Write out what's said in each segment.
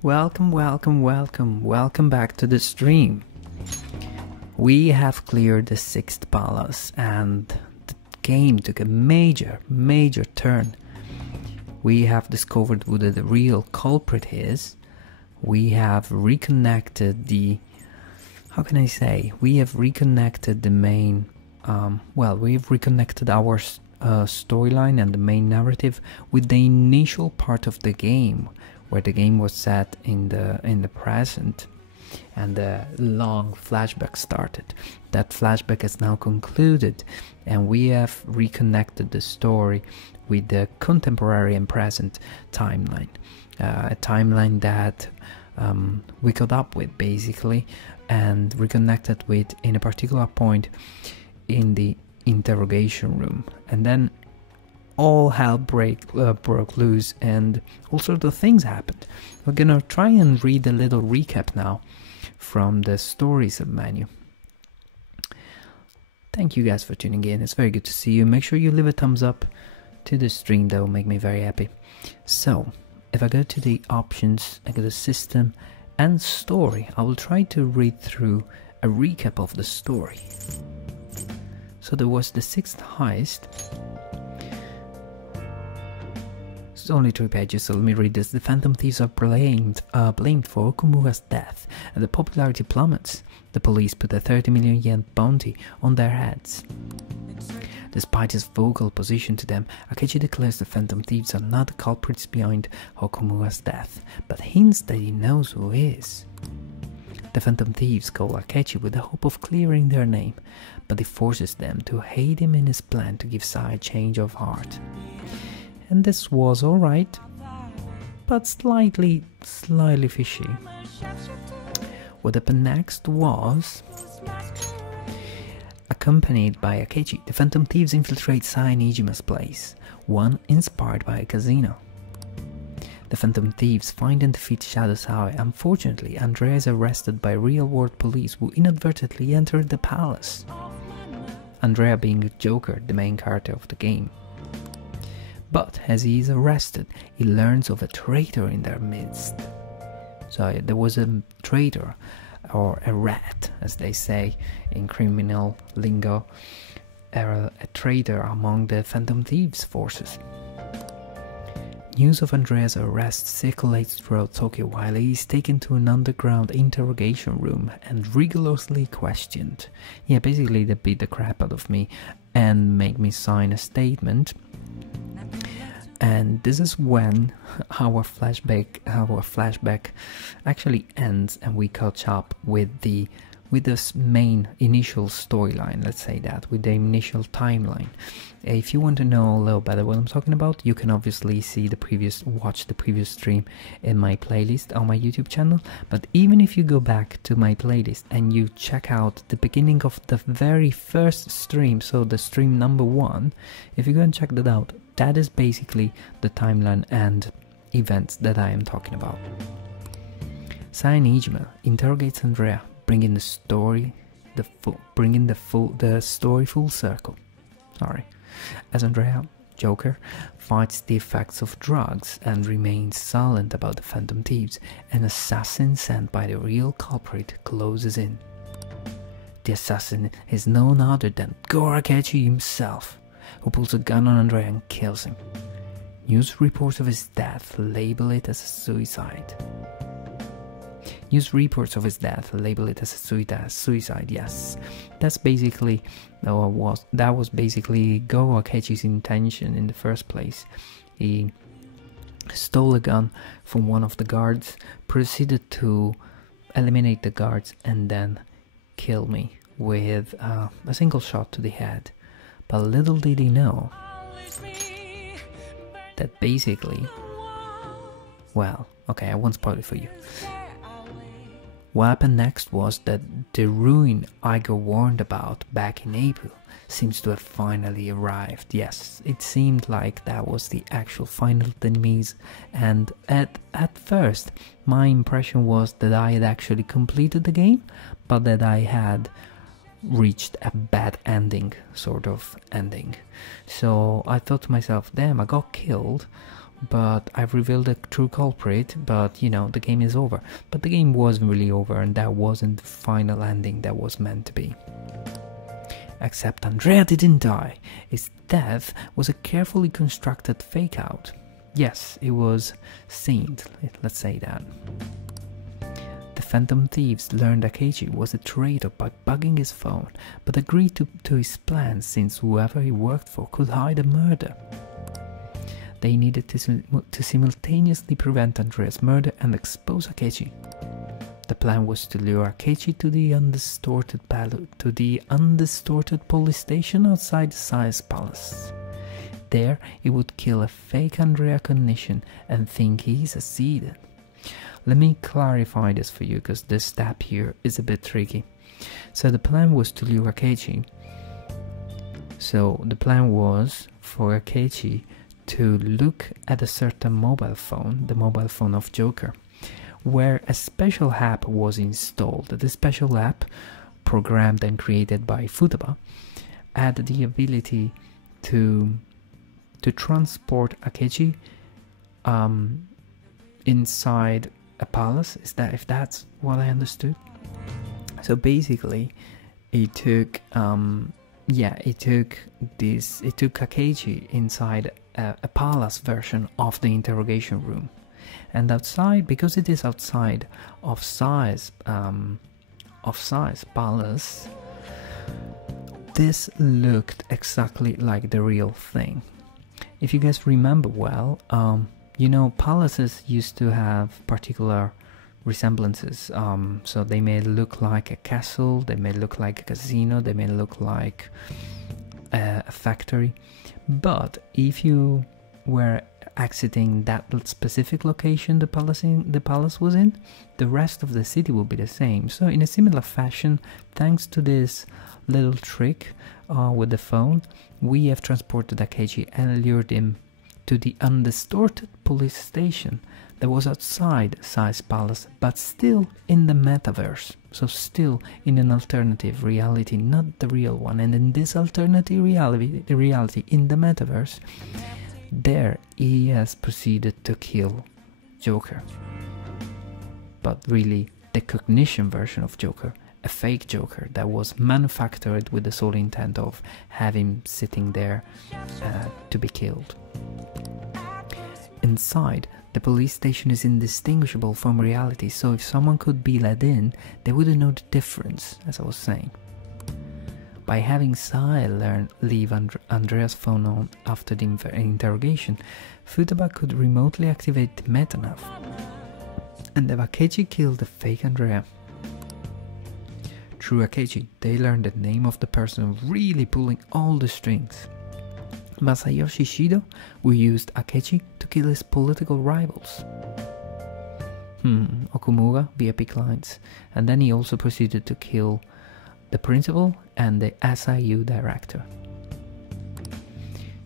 Welcome back to the stream. We have cleared the 6th palace and the game took a major turn. We have discovered who the real culprit is. We have reconnected the... how can I say? We have reconnected the main... we've reconnected our storyline and the main narrative with the initial part of the game, where the game was set in the present and the long flashback started. That flashback is now concluded and we have reconnected the story with the contemporary and present timeline. A timeline that we caught up with basically and reconnected with in a particular point in the interrogation room, and then all hell broke loose and all sorts of things happened. We're gonna try and read a little recap now from the stories menu. Thank you guys for tuning in, it's very good to see you. Make sure you leave a thumbs up to the stream, that will make me very happy. So if I go to the options, I go to system and story, I will try to read through a recap of the story. So there was the 6th heist. It's only 3 pages, so let me read this. The Phantom Thieves are blamed for Okumura's death, and the popularity plummets. The police put a 30 million yen bounty on their heads. Despite his vocal opposition to them, Akechi declares the Phantom Thieves are not the culprits behind Okumura's death, but hints that he knows who is. The Phantom Thieves call Akechi with the hope of clearing their name, but he forces them to aid him in his plan to give Sai a change of heart. And this was alright, but slightly fishy. What happened next was... accompanied by Akechi, the Phantom Thieves infiltrate Sai Nijima's place, one inspired by a casino. The Phantom Thieves find and defeat Shadow Sai. Unfortunately, Andrea is arrested by real-world police who inadvertently entered the palace. Andrea being Joker, the main character of the game. But as he is arrested, he learns of a traitor in their midst. So there was a traitor, or a rat, as they say in criminal lingo, a traitor among the Phantom Thieves forces. News of Andrea's arrest circulates throughout Tokyo while he is taken to an underground interrogation room and rigorously questioned. Yeah, basically they beat the crap out of me and make me sign a statement. And this is when our flashback actually ends and we catch up with this main initial storyline, let's say that, with the initial timeline. If you want to know a little better what I'm talking about, you can obviously watch the previous stream in my playlist on my YouTube channel. But even if you go back to my playlist and you check out the beginning of the very first stream, so the stream number 1, if you go and check that out, that is basically the timeline and events that I am talking about. Sai Nijima interrogates Andrea, bringing the story full circle. As Andrea, Joker, fights the effects of drugs and remains silent about the Phantom Thieves, an assassin sent by the real culprit closes in. The assassin is none other than Akechi himself, who pulls a gun on Andrea and kills him. News reports of his death label it as a suicide. Yes. That's basically, that was basically Go Akechi's intention in the first place. He stole a gun from one of the guards, proceeded to eliminate the guards, and then kill me with a single shot to the head. But little did he know that basically, well, okay, I won't spoil it for you. What happened next was that the ruin I got warned about back in April seems to have finally arrived. Yes, it seemed like that was the actual final demise, and at first my impression was that I had actually completed the game, but that I had reached a bad ending, sort of ending. So I thought to myself, damn, I got killed. but I've revealed the true culprit, but you know, the game is over. But the game wasn't really over, and that wasn't the final ending that was meant to be. Except Andrea didn't die. His death was a carefully constructed fake out. Yes, it was synced, let's say that. The Phantom Thieves learned Akechi was a traitor by bugging his phone, but agreed to his plans since whoever he worked for could hide a murder. They needed to simultaneously prevent Andrea's murder and expose Akechi. The plan was to lure Akechi to the undistorted police station outside the Size Palace. There, he would kill a fake Andrea cognition and think he succeeded. Let me clarify this for you, because this step here is a bit tricky. So the plan was to lure Akechi. So the plan was for Akechi to look at a certain mobile phone, the mobile phone of Joker, where a special app was installed. The special app, programmed and created by Futaba, had the ability to transport Akechi inside a palace. If that's what I understood? So basically, it took Akechi inside a palace version of the interrogation room, and outside, because it is outside of Size Palace, this looked exactly like the real thing. If you guys remember well, you know, palaces used to have particular resemblances. So they may look like a castle, they may look like a casino, they may look like a factory. But if you were exiting that specific location the palace was in, the rest of the city will be the same. So in a similar fashion, thanks to this little trick with the phone, we have transported Akechi and lured him to the undistorted police station that was outside Size Palace, but still in the metaverse. So still in an alternative reality, not the real one. And in this alternative reality, the reality in the metaverse, there he has proceeded to kill Joker. But really, the cognition version of Joker, a fake Joker that was manufactured with the sole intent of having him sitting there to be killed. Inside, the police station is indistinguishable from reality, so if someone could be let in, they wouldn't know the difference, as I was saying. By having Sai leave Andrea's phone on after the interrogation, Futaba could remotely activate the metanav, and the Akechi killed the fake Andrea. Through Akechi, they learned the name of the person really pulling all the strings. Masayoshi Shido, who used Akechi to kill his political rivals. Okumura via PIC lines, and then he also proceeded to kill the principal and the SIU director.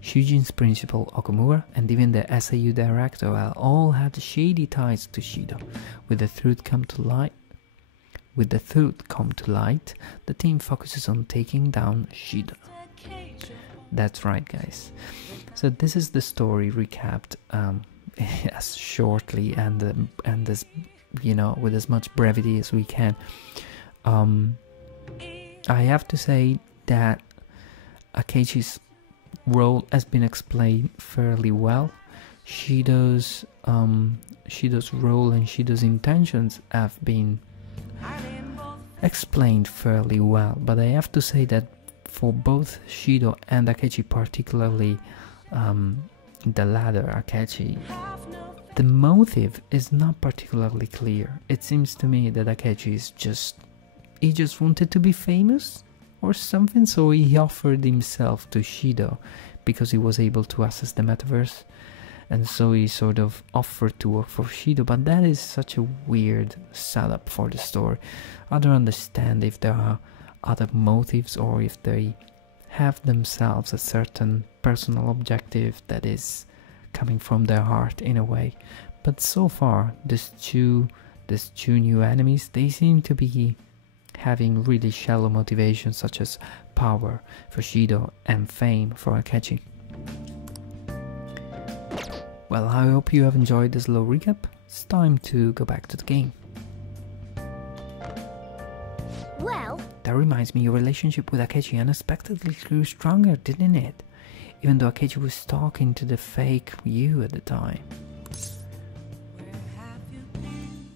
Shujin's principal, Okumura, and even the SIU director all had shady ties to Shido. With the truth come to light, the team focuses on taking down Shido. That's right, guys. So this is the story recapped as shortly and as, you know, with as much brevity as we can. I have to say that Akechi's role has been explained fairly well. Shido's role and Shido's intentions have been explained fairly well, but I have to say that for both Shido and Akechi, particularly the latter, Akechi, the motive is not particularly clear. It seems to me that Akechi is he just wanted to be famous or something, so he offered himself to Shido because he was able to access the metaverse, and so he sort of offered to work for Shido. But that is such a weird setup for the story. I don't understand if there are other motives or if they have themselves a certain personal objective that is coming from their heart in a way. But so far, these two new enemies, they seem to be having really shallow motivations, such as power for Shido and fame for Akechi. Well, I hope you have enjoyed this little recap. It's time to go back to the game. Well, that reminds me, your relationship with Akechi unexpectedly grew stronger, didn't it? Even though Akechi was talking to the fake you at the time.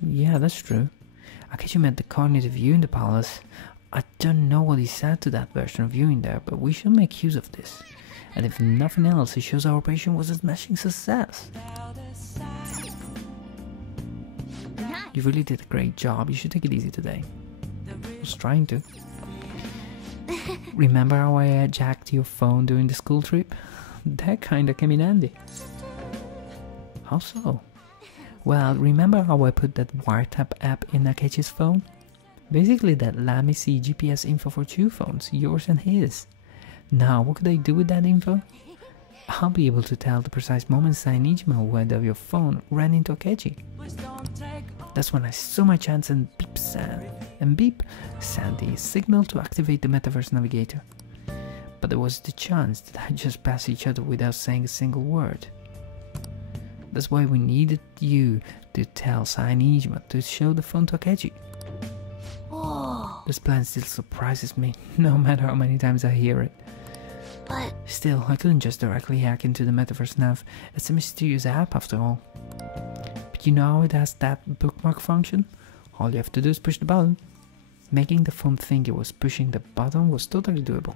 Yeah, that's true. Akechi met the cognitive you in the palace. I don't know what he said to that version of you in there, but we should make use of this. And if nothing else, it shows our operation was a smashing success. You really did a great job. You should take it easy today. I was trying to. Remember how I jacked your phone during the school trip? That kinda came in handy. How so? Well, remember how I put that wiretap app in Akechi's phone? Basically that let me see GPS info for two phones, yours and his. Now, what could I do with that info? I'll be able to tell the precise moment Sainijima, who had of your phone, ran into Akechi. That's when I saw my chance and beep Sandy signaled to activate the Metaverse Navigator. But there was the chance that I just passed each other without saying a single word. That's why we needed you to tell Sainijima to show the phone to Akechi. oh, This plan still surprises me, no matter how many times I hear it. but Still, I couldn't just directly hack into the Metaverse Nav. It's a mysterious app after all. But you know how it has that bookmark function? All you have to do is push the button. Making the phone think it was pushing the button was totally doable.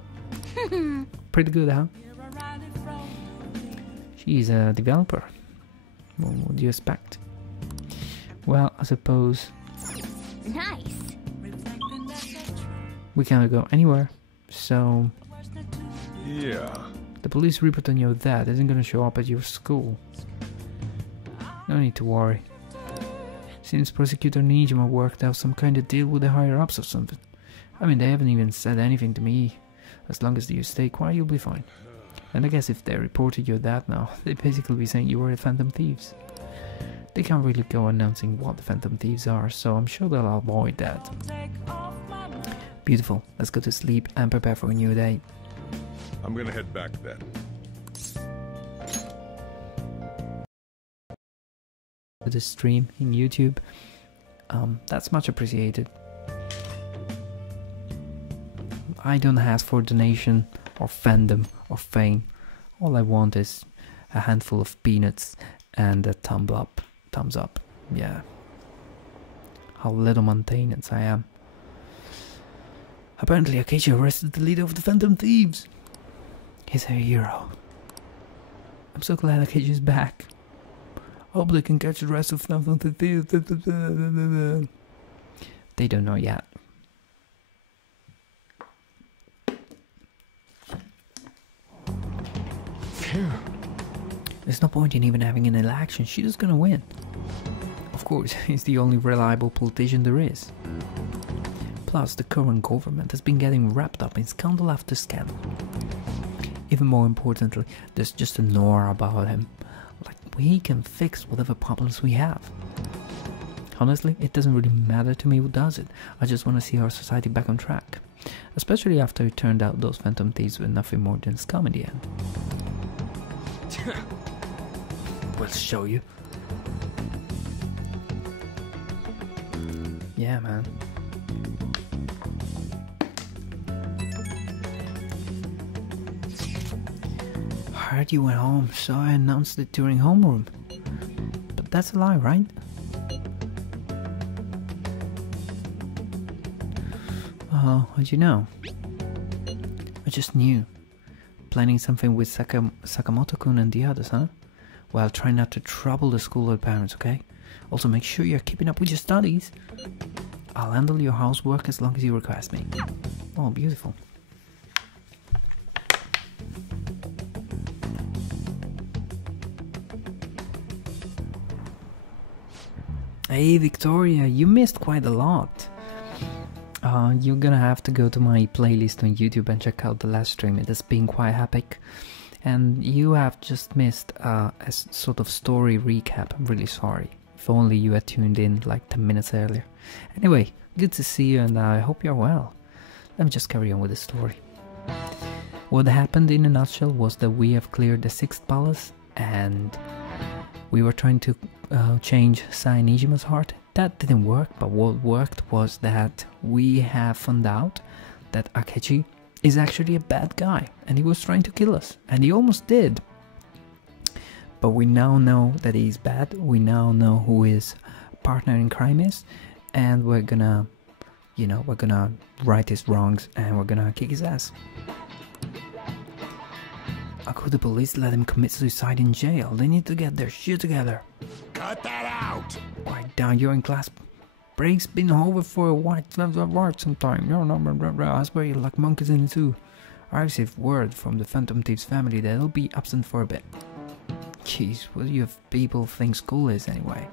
Pretty good, huh? She's a developer. What do you expect? Well, I suppose nice. we cannot go anywhere. So Yeah. the police report on your dad isn't gonna show up at your school. No need to worry. Seems Prosecutor Nijima worked out some kind of deal with the higher-ups or something. I mean, they haven't even said anything to me. As long as you stay quiet, you'll be fine. And I guess if they reported your dad now, they'd basically be saying you were the Phantom Thieves. They can't really go announcing what the Phantom Thieves are, so I'm sure they'll avoid that. Beautiful. Let's go to sleep and prepare for a new day. I'm gonna head back then. The stream in YouTube. That's much appreciated. I don't ask for donation or fandom or fame. All I want is a handful of peanuts and a thumbs up. Yeah. How little maintenance I am. Apparently Akechi arrested the leader of the Phantom Thieves. He's a hero. I'm so glad Akechi is back. Hope they can catch the rest of Phantom Thieves. They don't know yet. Phew. There's no point in even having an election. She's just gonna win. Of course, he's the only reliable politician there is. Plus, the current government has been getting wrapped up in scandal after scandal. Even more importantly, there's just an aura about him. Like, we can fix whatever problems we have. Honestly, it doesn't really matter to me who does it. I just want to see our society back on track. Especially after it turned out those Phantom Thieves were nothing more than scum in the end. We'll show you. Yeah, man. Heard you went home, so I announced it during homeroom. But that's a lie, right? Oh, how'd you know? I just knew. Planning something with Sakamoto-kun and the others, huh? Well, try not to trouble the school or parents, okay? Also, make sure you're keeping up with your studies. I'll handle your housework as long as you request me. Oh, beautiful. Hey, Victoria, you missed quite a lot. You're gonna have to go to my playlist on YouTube and check out the last stream. It has been quite epic. And you have just missed a sort of story recap. I'm really sorry. If only you had tuned in like 10 minutes earlier. Anyway, good to see you and I hope you're well. Let me just carry on with the story. What happened in a nutshell was that we have cleared the 6th palace and We were trying to change Sai Nijima's heart. That didn't work, but what worked was that we have found out that Akechi is actually a bad guy, and he was trying to kill us, and he almost did. But we now know that he's bad, we now know who his partner in crime is, and we're gonna, you know, we're gonna right his wrongs, and we're gonna kick his ass. How could the police let him commit suicide in jail? They need to get their shit together. Cut that out! Quiet down, you're in class. Break's been over for a while sometime. You're not, I swear you're like monkeys in the zoo. I received word from the Phantom Thieves family that they'll be absent for a bit. Jeez, what do you people think school is anyway?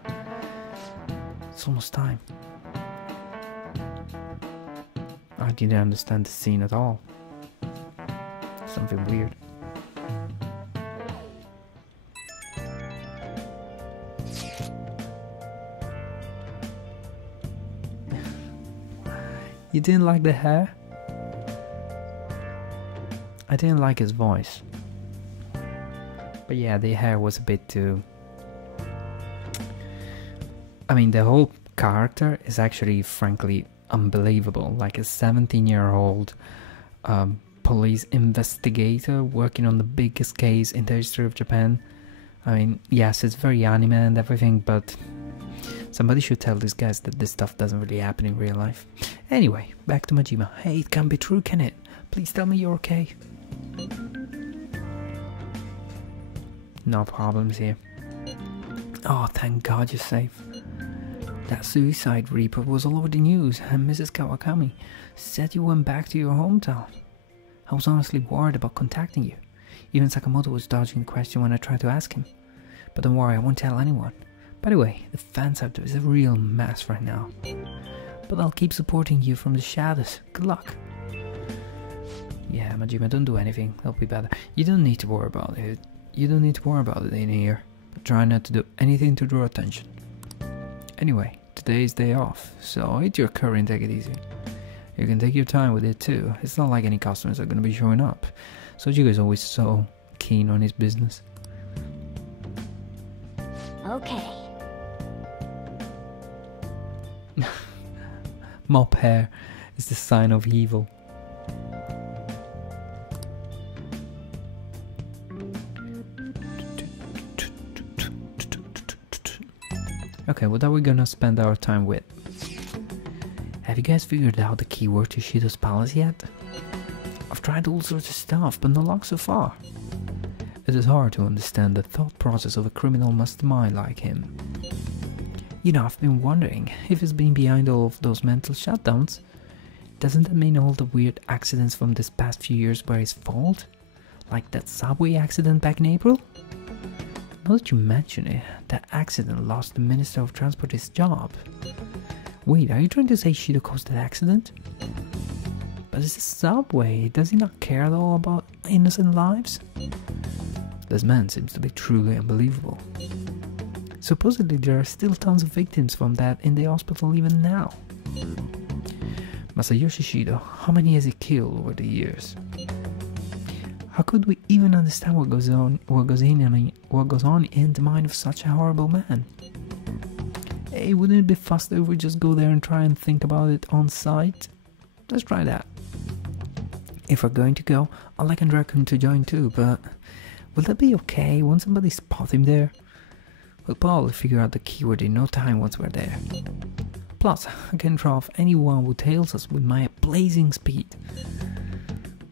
It's almost time. I didn't understand the scene at all. Something weird. You didn't like the hair? I didn't like his voice. But yeah, the hair was a bit too... I mean, the whole character is actually, frankly, unbelievable. Like a 17-year-old police investigator working on the biggest case in the history of Japan. I mean, yes, it's very anime and everything, but somebody should tell these guys that this stuff doesn't really happen in real life. Anyway, back to Majima. Hey, it can't be true, can it? Please tell me you're okay. No problems here. Oh, thank God you're safe. That suicide report was all over the news, and Mrs. Kawakami said you went back to your hometown. I was honestly worried about contacting you. Even Sakamoto was dodging the question when I tried to ask him. But don't worry, I won't tell anyone. By the way, the fans out there is a real mess right now. But I'll keep supporting you from the shadows. Good luck. Yeah, Majima, don't do anything. That'll be better. You don't need to worry about it. You don't need to worry about it in here. But try not to do anything to draw attention. Anyway, today's day off, so eat your curry and take it easy. You can take your time with it too. It's not like any customers are gonna be showing up. Sojigo is always so keen on his business. Okay. Mop hair is the sign of evil. Okay, what are we gonna spend our time with? Have you guys figured out the keyword to Shido's palace yet? I've tried all sorts of stuff, but no luck so far. It is hard to understand the thought process of a criminal mastermind like him. You know, I've been wondering if he's been behind all of those mental shutdowns. Doesn't that mean all the weird accidents from this past few years were his fault? Like that subway accident back in April? Now that you mention it, that accident lost the Minister of Transport his job. Wait, are you trying to say Shido caused that accident? But it's a subway, does he not care at all about innocent lives? This man seems to be truly unbelievable. Supposedly there are still tons of victims from that in the hospital even now. Masayoshi Shido, how many has he killed over the years? How could we even understand what goes on in the mind of such a horrible man? Hey, wouldn't it be faster if we just go there and try and think about it on site? Let's try that. If we're going to go, I'd like Andrea-kun to join too, but will that be okay? Won't somebody spot him there? We'll probably figure out the keyword in no time once we're there. Plus, I can draw off anyone who tails us with my blazing speed.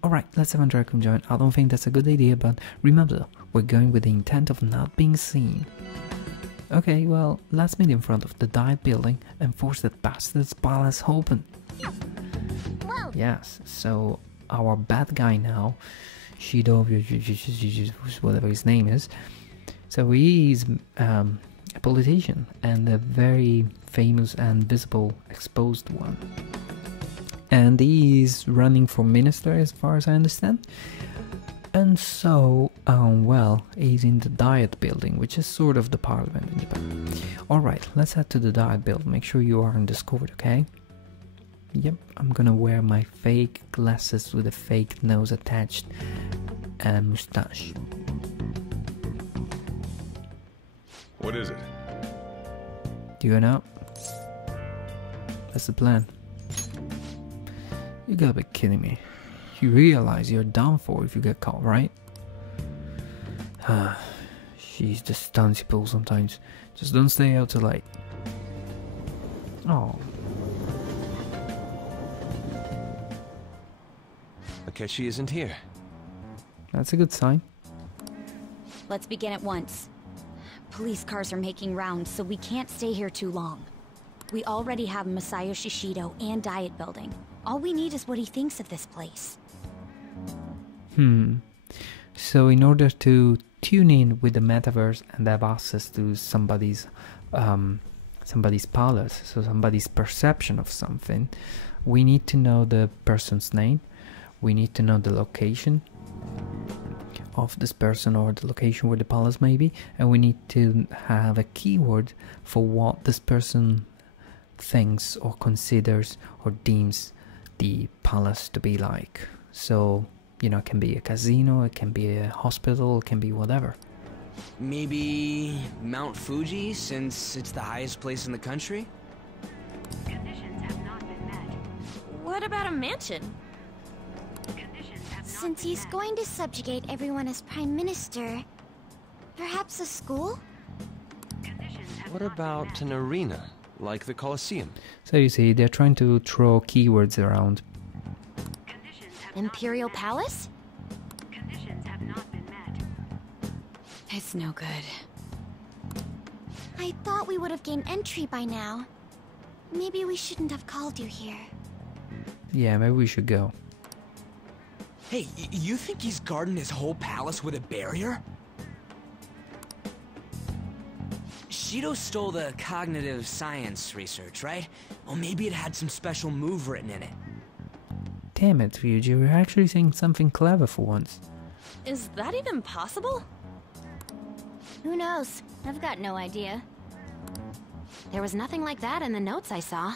Alright, let's have Andrea-kun join. I don't think that's a good idea, but remember, we're going with the intent of not being seen. Okay, well, let's meet in front of the Diet building and force that bastard's palace open. Well, Yes, so our bad guy now, Shido, whatever his name is, so he's a politician and a very famous and visible exposed one. And he's running for minister as far as I understand. And so, well, he's in the Diet building, which is sort of the parliament in Japan. Alright, let's head to the Diet building. Make sure you are in Discord, okay? Yep, I'm gonna wear my fake glasses with a fake nose attached and mustache. What is it? Do you know? That's the plan. You gotta be kidding me. You realize you're done for if you get caught, right? She's the stunts you pull sometimes. Just don't stay out too late. Oh. Akechi isn't here. That's a good sign. Let's begin at once. Police cars are making rounds, so we can't stay here too long. We already have Masayo Shishido and Diet Building. All we need is what he thinks of this place. So in order to tune in with the metaverse and have access to somebody's palace, so somebody's perception of something, we need to know the person's name, we need to know the location of this person or the location where the palace may be, and we need to have a keyword for what this person thinks or considers or deems the palace to be like. So, you know, it can be a casino, it can be a hospital, it can be whatever. Maybe Mount Fuji, since it's the highest place in the country? Conditions have not been met. What about a mansion? Conditions have not Since been he's met. going to subjugate everyone as Prime Minister, perhaps a school? Conditions have What not about been an arena, like the Colosseum? So you see, they're trying to throw keywords around. met. Conditions have Imperial not been Palace? met. Conditions have not been met. It's no good. I thought we would have gained entry by now. Maybe we shouldn't have called you here. Yeah, maybe we should go. Hey, you think he's guarding his whole palace with a barrier? Shido stole the cognitive science research, right? Well, maybe it had some special move written in it. Damn it, Ryuji, we're actually saying something clever for once. Is that even possible? Who knows? I've got no idea. There was nothing like that in the notes I saw.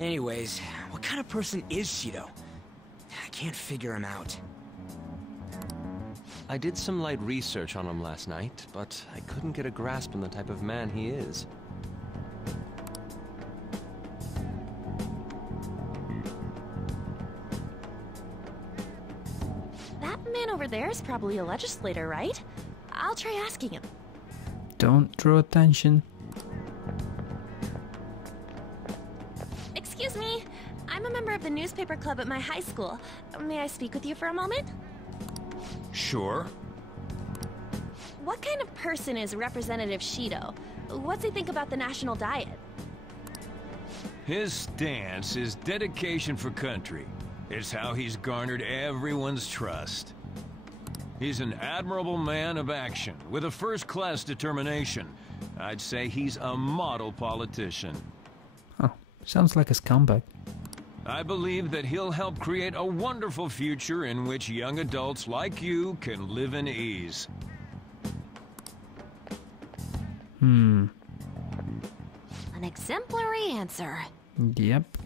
Anyways, what kind of person is Shido? I can't figure him out. I did some light research on him last night, but I couldn't get a grasp on the type of man he is. That man over there is probably a legislator, right? I'll try asking him. Don't draw attention. Excuse me, I'm a member of the newspaper club at my high school. May I speak with you for a moment? Sure. What kind of person is Representative Shido? What's he think about the national diet? His stance is dedication for country. It's how he's garnered everyone's trust. He's an admirable man of action, with a first-class determination. I'd say he's a model politician. Oh, sounds like a scumbag. I believe that he'll help create a wonderful future in which young adults like you can live in ease. An exemplary answer. Yep.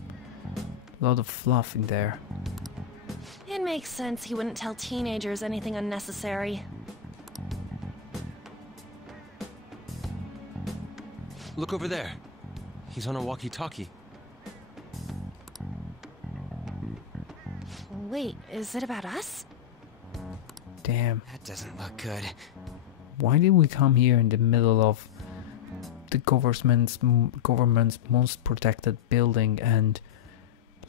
A lot of fluff in there. It makes sense he wouldn't tell teenagers anything unnecessary. Look over there. He's on a walkie-talkie. Wait, is it about us? Damn. That doesn't look good. Why did we come here in the middle of the government's most protected building, and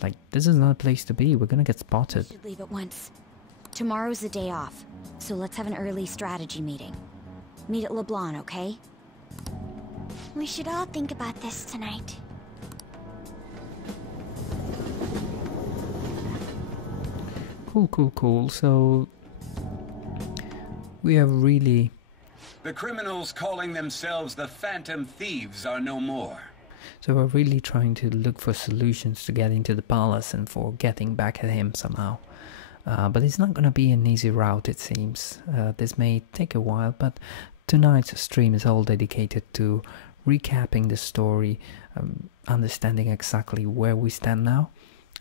like, this is not a place to be. We're gonna get spotted. Should leave at once. Tomorrow's a day off, so let's have an early strategy meeting. Meet at LeBlanc, okay? We should all think about this tonight. Cool. So we have really... The criminals calling themselves the Phantom Thieves are no more. So we're really trying to look for solutions to get into the palace and for getting back at him somehow. But it's not going to be an easy route, it seems. This may take a while, but tonight's stream is all dedicated to recapping the story, understanding exactly where we stand now,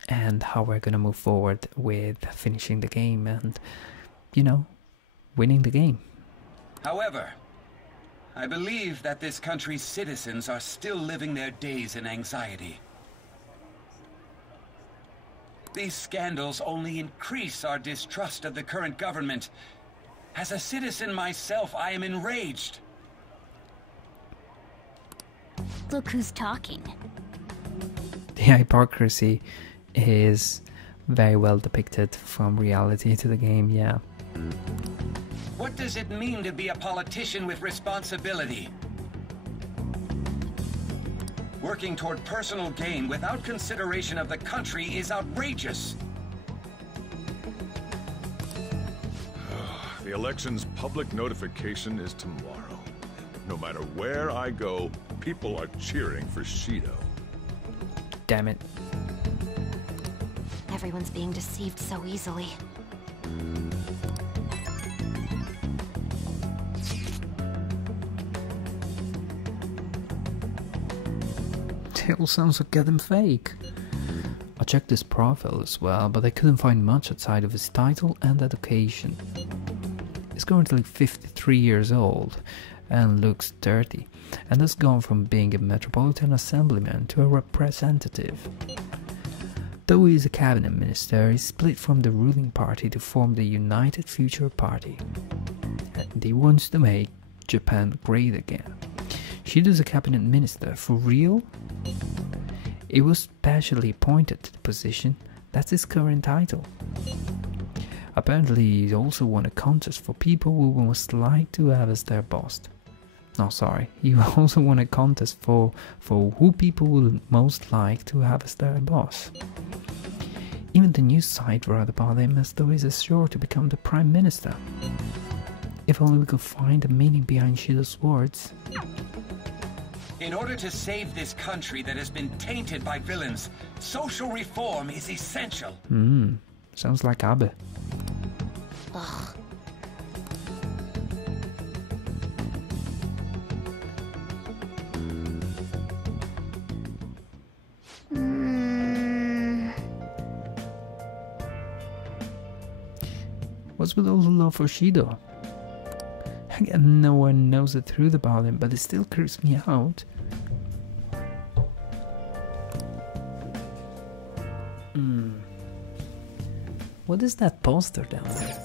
and how we're going to move forward with finishing the game and, you know, winning the game. However, I believe that this country's citizens are still living their days in anxiety. These scandals only increase our distrust of the current government. As a citizen myself, I am enraged. Look who's talking. The hypocrisy is very well depicted from reality to the game, yeah. What does it mean to be a politician with responsibility? Working toward personal gain without consideration of the country is outrageous. The election's public notification is tomorrow. No matter where I go, people are cheering for Shido. Damn it. Everyone's being deceived so easily. It all sounds like getting fake. I checked his profile as well, but I couldn't find much outside of his title and education. He's currently 53 years old and looks 30, and has gone from being a metropolitan assemblyman to a representative. Though he is a cabinet minister, he split from the ruling party to form the United Future Party, and he wants to make Japan great again. Shido's a cabinet minister, for real? He was specially appointed to the position, that's his current title. Apparently he also won a contest for people who would most like to have as their boss. No, sorry, he also won a contest for who people would most like to have as their boss. Even the news site wrote about him as though he's sure to become the Prime Minister. If only we could find the meaning behind Shido's words. In order to save this country that has been tainted by villains, social reform is essential. Sounds like Abe. Ugh. What's with all the love for Shido? Again, no one knows the truth about him, but it still creeps me out. What is that poster down there?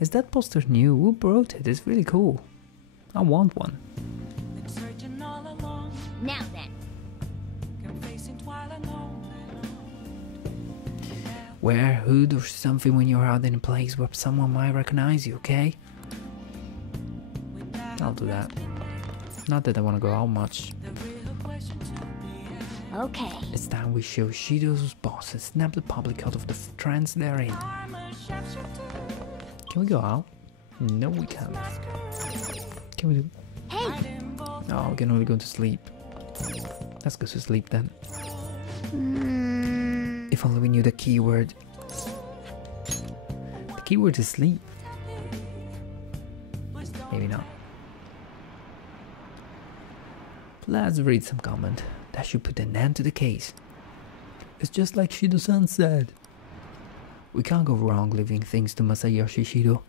Is that poster new? Who brought it? It's really cool. I want one. Now then. Wear a hood or something when you're out in a place where someone might recognize you, okay? I'll do that. Not that I want to go out much. Okay. It's time we show Shido's boss and snap the public out of the trance they're in. Can we go out? No, we can't. Can we do... Hey! No, we can only go to sleep. Let's go to sleep then. If only we knew the keyword. The keyword is sleep. Maybe not. Let's read some comment. That should put an end to the case. It's just like Shido-san said. We can't go wrong leaving things to Masayoshi Shido.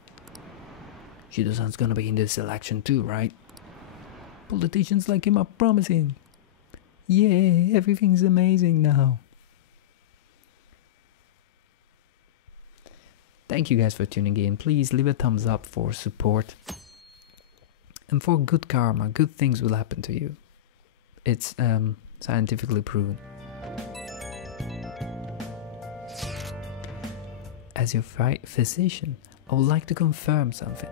Shido-san's gonna be in this election too, right? Politicians like him are promising. Yay, everything's amazing now. Thank you guys for tuning in. Please leave a thumbs up for support. And for good karma, good things will happen to you. It's scientifically proven. As your physician, I would like to confirm something.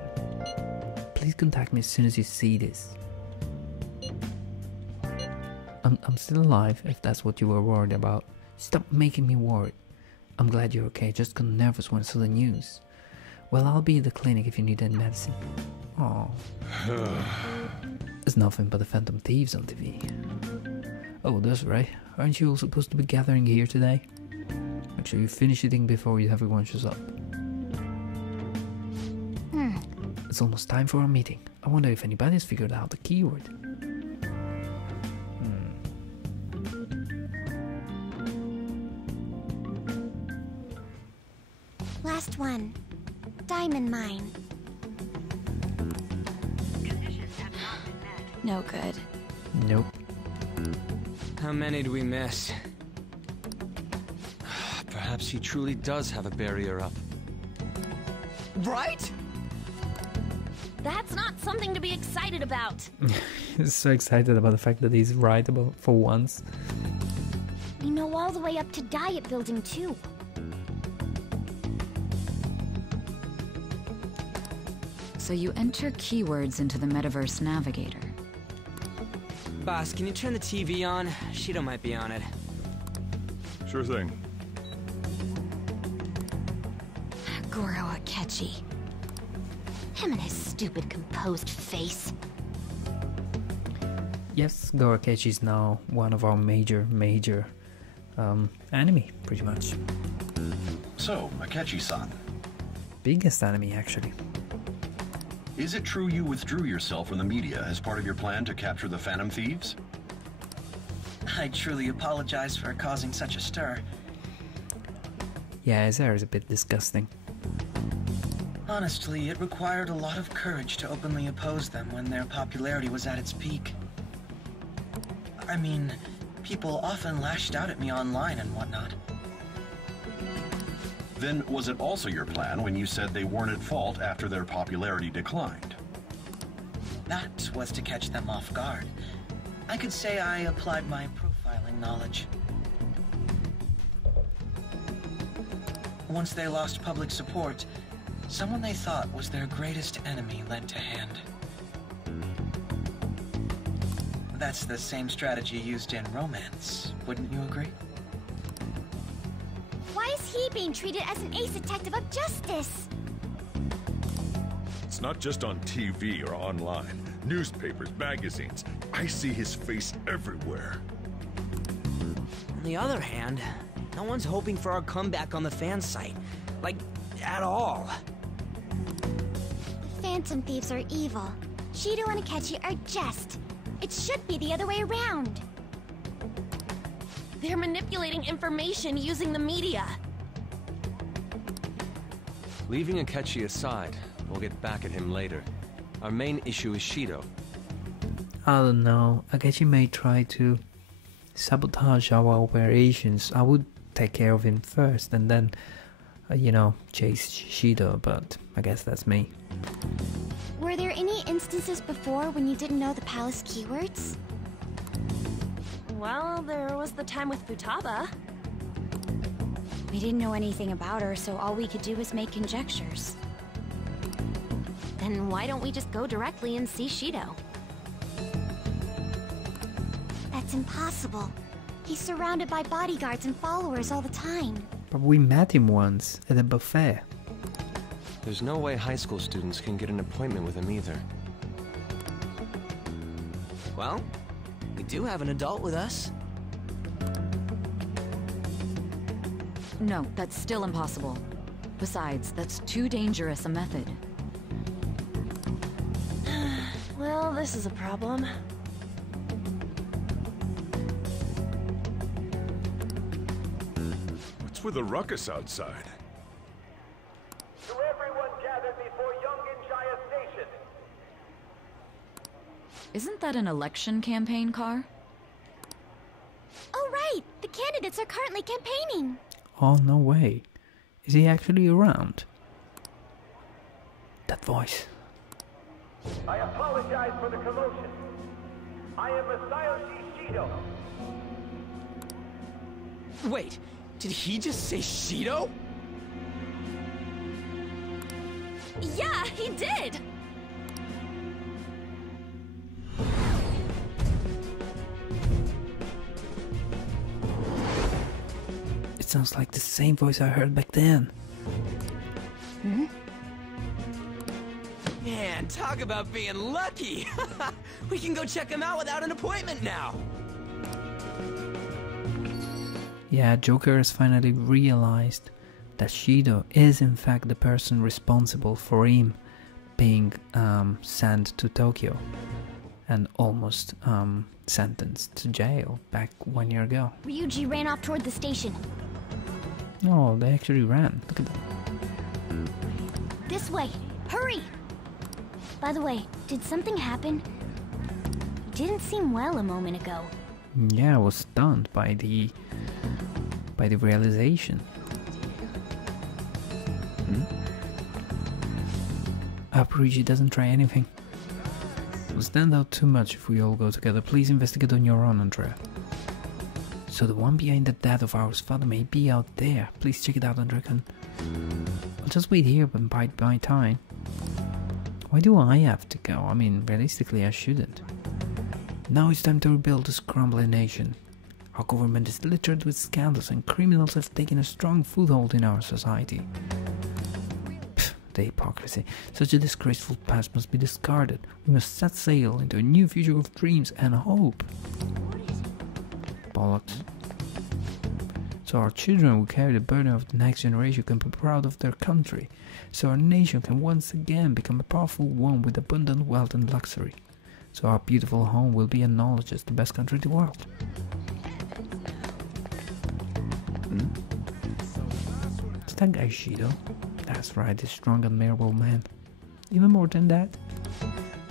Please contact me as soon as you see this. I'm still alive, if that's what you were worried about. Stop making me worried. I'm glad you're okay, just got nervous when I saw the news. Well, I'll be at the clinic if you need any medicine. Oh. It's nothing but the Phantom Thieves on TV. Oh, that's right. Aren't you all supposed to be gathering here today? Make sure you finish eating before everyone shows up. It's almost time for our meeting. I wonder if anybody's figured out the keyword. Last one. Diamond mine. No good. Nope. How many do we miss? Perhaps he truly does have a barrier up. Right? That's not something to be excited about. He's so excited about the fact that he's right about for once. We know all the way up to Diet Building, too. So you enter keywords into the Metaverse Navigator. Boss, can you turn the TV on? Shido might be on it. Sure thing. Goro Akechi. Him and his stupid composed face. Yes, Gorakechi is now one of our major anime, pretty much. So, Akechi-san, Biggest anime, actually. is it true you withdrew yourself from the media as part of your plan to capture the Phantom Thieves? I truly apologize for causing such a stir. Yeah, his hair is a bit disgusting. Honestly, it required a lot of courage to openly oppose them when their popularity was at its peak. I mean, people often lashed out at me online and whatnot. Then was it also your plan when you said they weren't at fault after their popularity declined? That was to catch them off guard. I could say I applied my profiling knowledge. Once they lost public support, someone they thought was their greatest enemy lent a hand. That's the same strategy used in romance, wouldn't you agree? Why is he being treated as an ace detective of justice? It's not just on TV or online. Newspapers, magazines. I see his face everywhere. On the other hand, no one's hoping for our comeback on the fan site. Like, at all. The Phantom Thieves are evil. Shido and Akechi are just. It should be the other way around. They're manipulating information using the media. Leaving Akechi aside, we'll get back at him later. Our main issue is Shido. I don't know. Akechi may try to sabotage our operations. I would take care of him first and then, chase Shido, but I guess that's me. Were there any instances before when you didn't know the palace keywords? Well, there was the time with Futaba. We didn't know anything about her, so all we could do was make conjectures. Then why don't we just go directly and see Shido? That's impossible. He's surrounded by bodyguards and followers all the time. But we met him once at a buffet. There's no way high school students can get an appointment with him either. Well, we do have an adult with us. No, that's still impossible. Besides, that's too dangerous a method. Well, this is a problem. What's with the ruckus outside? To everyone gathered before Yongen-Jaya Station. Isn't that an election campaign car? Oh right! The candidates are currently campaigning! Oh, no way. Is he actually around? That voice. I apologize for the commotion. I am Masayoshi Shido. Wait, did he just say Shido? Yeah, he did! It sounds like the same voice I heard back then. Hmm? Man, talk about being lucky! We can go check him out without an appointment now! Yeah, Joker has finally realized that Shido is in fact the person responsible for him being sent to Tokyo and almost sentenced to jail back 1 year ago. Ryuji ran off toward the station. Oh, they actually ran. Look at that. This way! Hurry! By the way, did something happen? didn't seem well a moment ago. Yeah, I was stunned by the realization. Parigi doesn't try anything. It will stand out too much if we all go together. Please investigate on your own, Andrea. So the one behind the death of our father may be out there. Please check it out, Andrea. I'll just wait here and bide my time. Why do I have to go? I mean, realistically, I shouldn't. Now it's time to rebuild this crumbling nation. Our government is littered with scandals and criminals have taken a strong foothold in our society. Pfft, the hypocrisy. Such a disgraceful past must be discarded. We must set sail into a new future of dreams and hope. Bollocks. So our children will carry the burden of the next generation can be proud of their country. So our nation can once again become a powerful one with abundant wealth and luxury. So our beautiful home will be acknowledged as the best country in the world. Is that guy Shido? That's right, this strong, admirable man. Even more than that?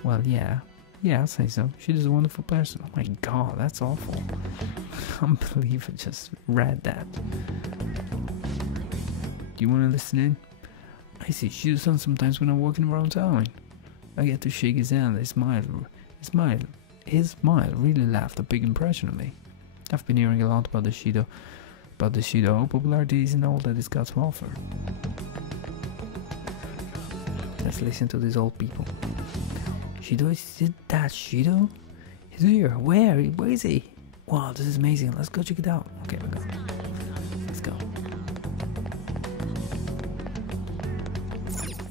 Well, yeah. Yeah, I'll say so. Shido's a wonderful person. Oh my god, that's awful. I can't believe I just read that. Do you want to listen in? I see Shido's son sometimes when I'm walking around town. I get to shake his hand, his smile really left a big impression on me. I've been hearing a lot about the Shido, popularity isn't all that it's got to offer. Let's listen to these old people. Shido, is it that Shido? He's here. Where is he? Wow, this is amazing. Let's go check it out. Okay, we go. Let's go.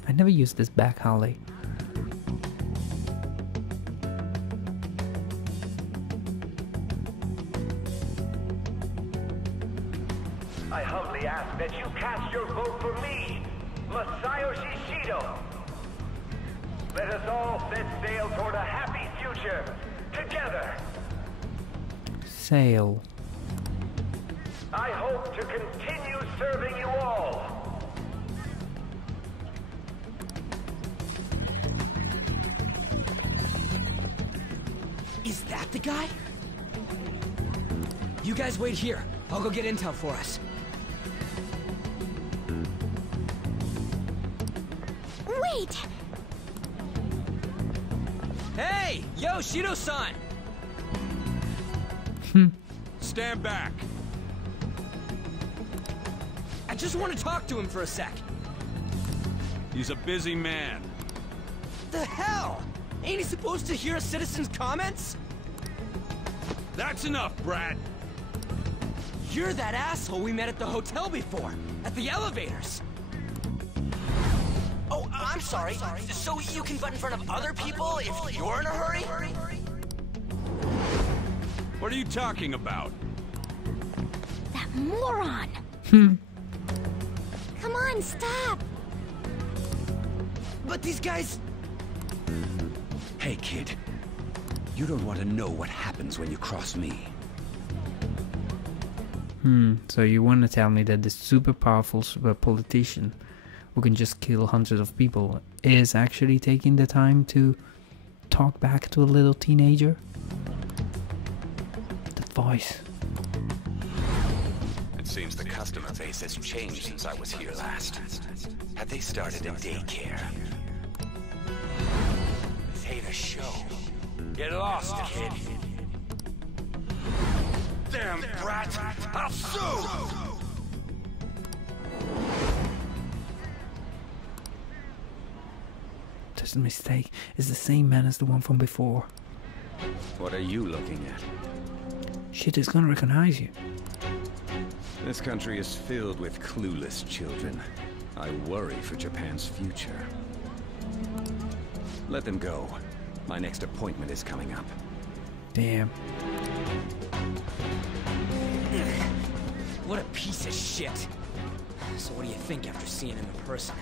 I never used this back alley. I humbly ask that you cast your vote for me, Masayoshi Shido. Let us all set sail toward a happy future, together. Sail. I hope to continue serving you all. Is that the guy? You guys wait here. I'll go get intel for us. Wait! Hey! Yo, Shido-san! Stand back. I just want to talk to him for a sec. He's a busy man. The hell? Ain't he supposed to hear a citizen's comments? That's enough, Brad. You're that asshole we met at the hotel before, at the elevators. Oh, I'm sorry. So you can butt in front of other people if you're in a hurry? What are you talking about? That moron! Come on, stop! But these guys... Hey, kid. You don't want to know what happens when you cross me. So you want to tell me that this super powerful super politician who can just kill hundreds of people is actually taking the time to talk back to a little teenager? The voice. It seems the customer base has changed since I was here last. Had they started in daycare? This ain't a show. Get lost, kid. Damn brat! I'll sue! Just a mistake. It's the same man as the one from before. What are you looking at? Shit is gonna recognize you. This country is filled with clueless children. I worry for Japan's future. Let them go. My next appointment is coming up. Damn. What a piece of shit. So what do you think after seeing him in person?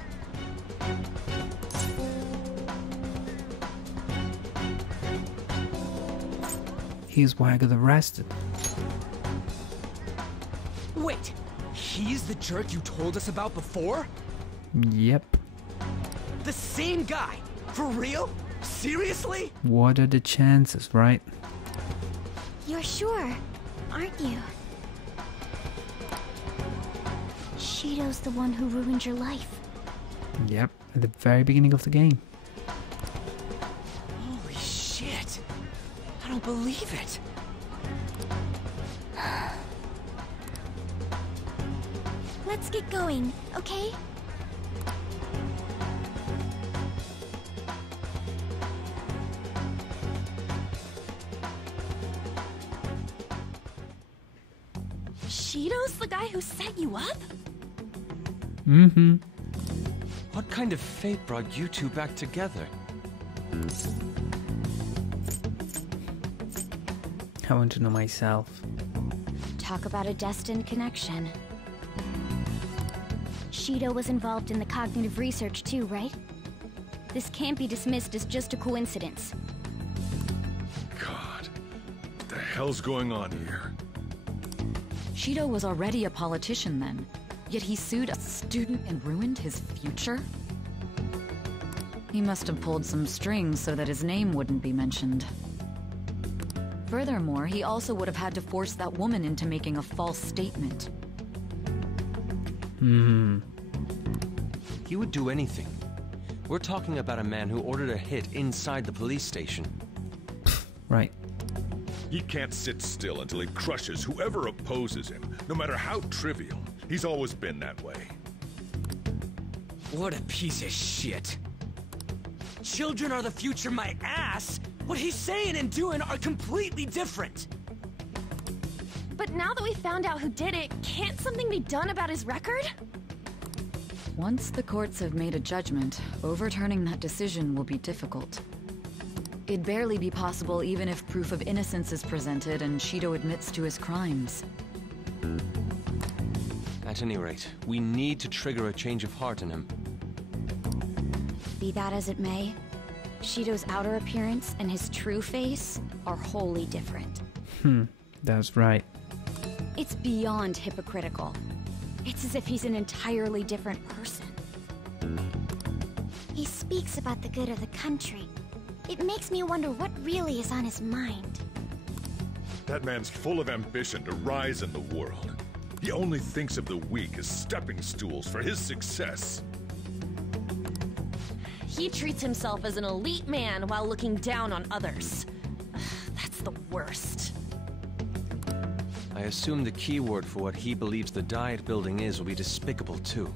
Here's why I got arrested. Wait, he's the jerk you told us about before? Yep. The same guy? For real? Seriously? What are the chances, right? You're sure, aren't you? Shido's the one who ruined your life. Yep, at the very beginning of the game. Holy shit. I don't believe it. Let's get going, okay? Shido's the guy who set you up? Mm-hmm. What kind of fate brought you two back together? I want to know myself. Talk about a destined connection. Shido was involved in the cognitive research too, right? This can't be dismissed as just a coincidence. God, what the hell's going on here? Shido was already a politician then, yet he sued a student and ruined his future? He must have pulled some strings so that his name wouldn't be mentioned. Furthermore, he also would have had to force that woman into making a false statement. He would do anything. We're talking about a man who ordered a hit inside the police station. Right. He can't sit still until he crushes whoever opposes him, no matter how trivial. He's always been that way. What a piece of shit. Children are the future, my ass! What he's saying and doing are completely different! But now that we found out who did it, can't something be done about his record? Once the courts have made a judgment, overturning that decision will be difficult. It'd barely be possible even if proof of innocence is presented and Shido admits to his crimes. At any rate, we need to trigger a change of heart in him. Be that as it may, Shido's outer appearance and his true face are wholly different. That's right. It's beyond hypocritical. It's as if he's an entirely different person. He speaks about the good of the country. It makes me wonder what really is on his mind. That man's full of ambition to rise in the world. He only thinks of the weak as stepping stools for his success. He treats himself as an elite man while looking down on others. That's the worst. I assume the key word for what he believes the diet building is will be despicable too.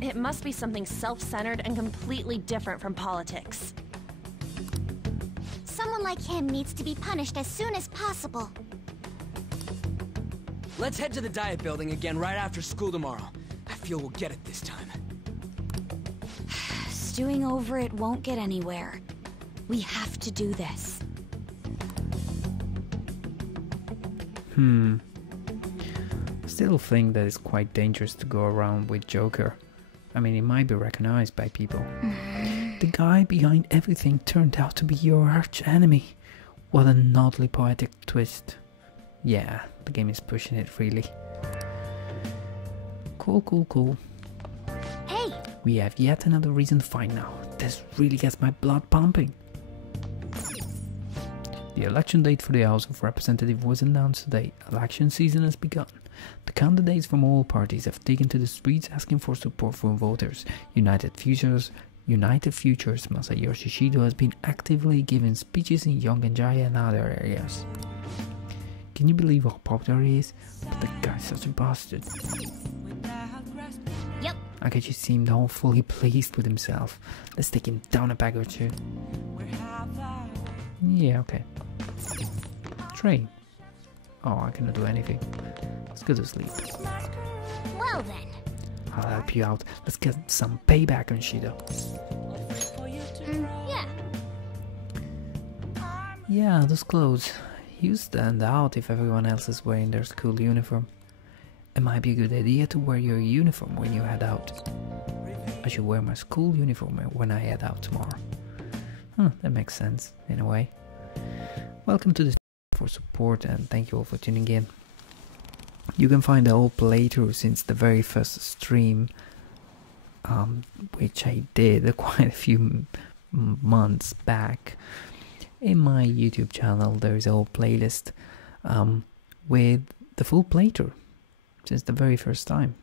It must be something self-centered and completely different from politics. Someone like him needs to be punished as soon as possible. Let's head to the diet building again right after school tomorrow. I feel we'll get it this time. Stewing over it won't get anywhere. We have to do this. Still think that it's quite dangerous to go around with Joker. I mean, he might be recognized by people. The guy behind everything turned out to be your arch enemy. What an oddly poetic twist. Yeah, the game is pushing it really. Cool. Hey! We have yet another reason to fight now. This really gets my blood pumping. The election date for the House of Representatives was announced today. Election season has begun. The candidates from all parties have taken to the streets asking for support from voters. United Futures Masayoshi Shido has been actively giving speeches in Yongenjaya and other areas. Can you believe how popular he is? But the guy's such a bastard. Yep. Akechi seemed all fully pleased with himself. Let's take him down a peg or two. Yeah, okay. Train. Oh, I cannot do anything. Let's go to sleep. Well then. I'll help you out. Let's get some payback on Shido. Yeah. Yeah, those clothes. You stand out if everyone else is wearing their school uniform. It might be a good idea to wear your uniform when you head out. I should wear my school uniform when I head out tomorrow. That makes sense, in a way. Welcome to the for support and thank you all for tuning in. You can find the whole playthrough since the very first stream which I did quite a few months back. In my YouTube channel there is a whole playlist with the full playthrough since the very first time.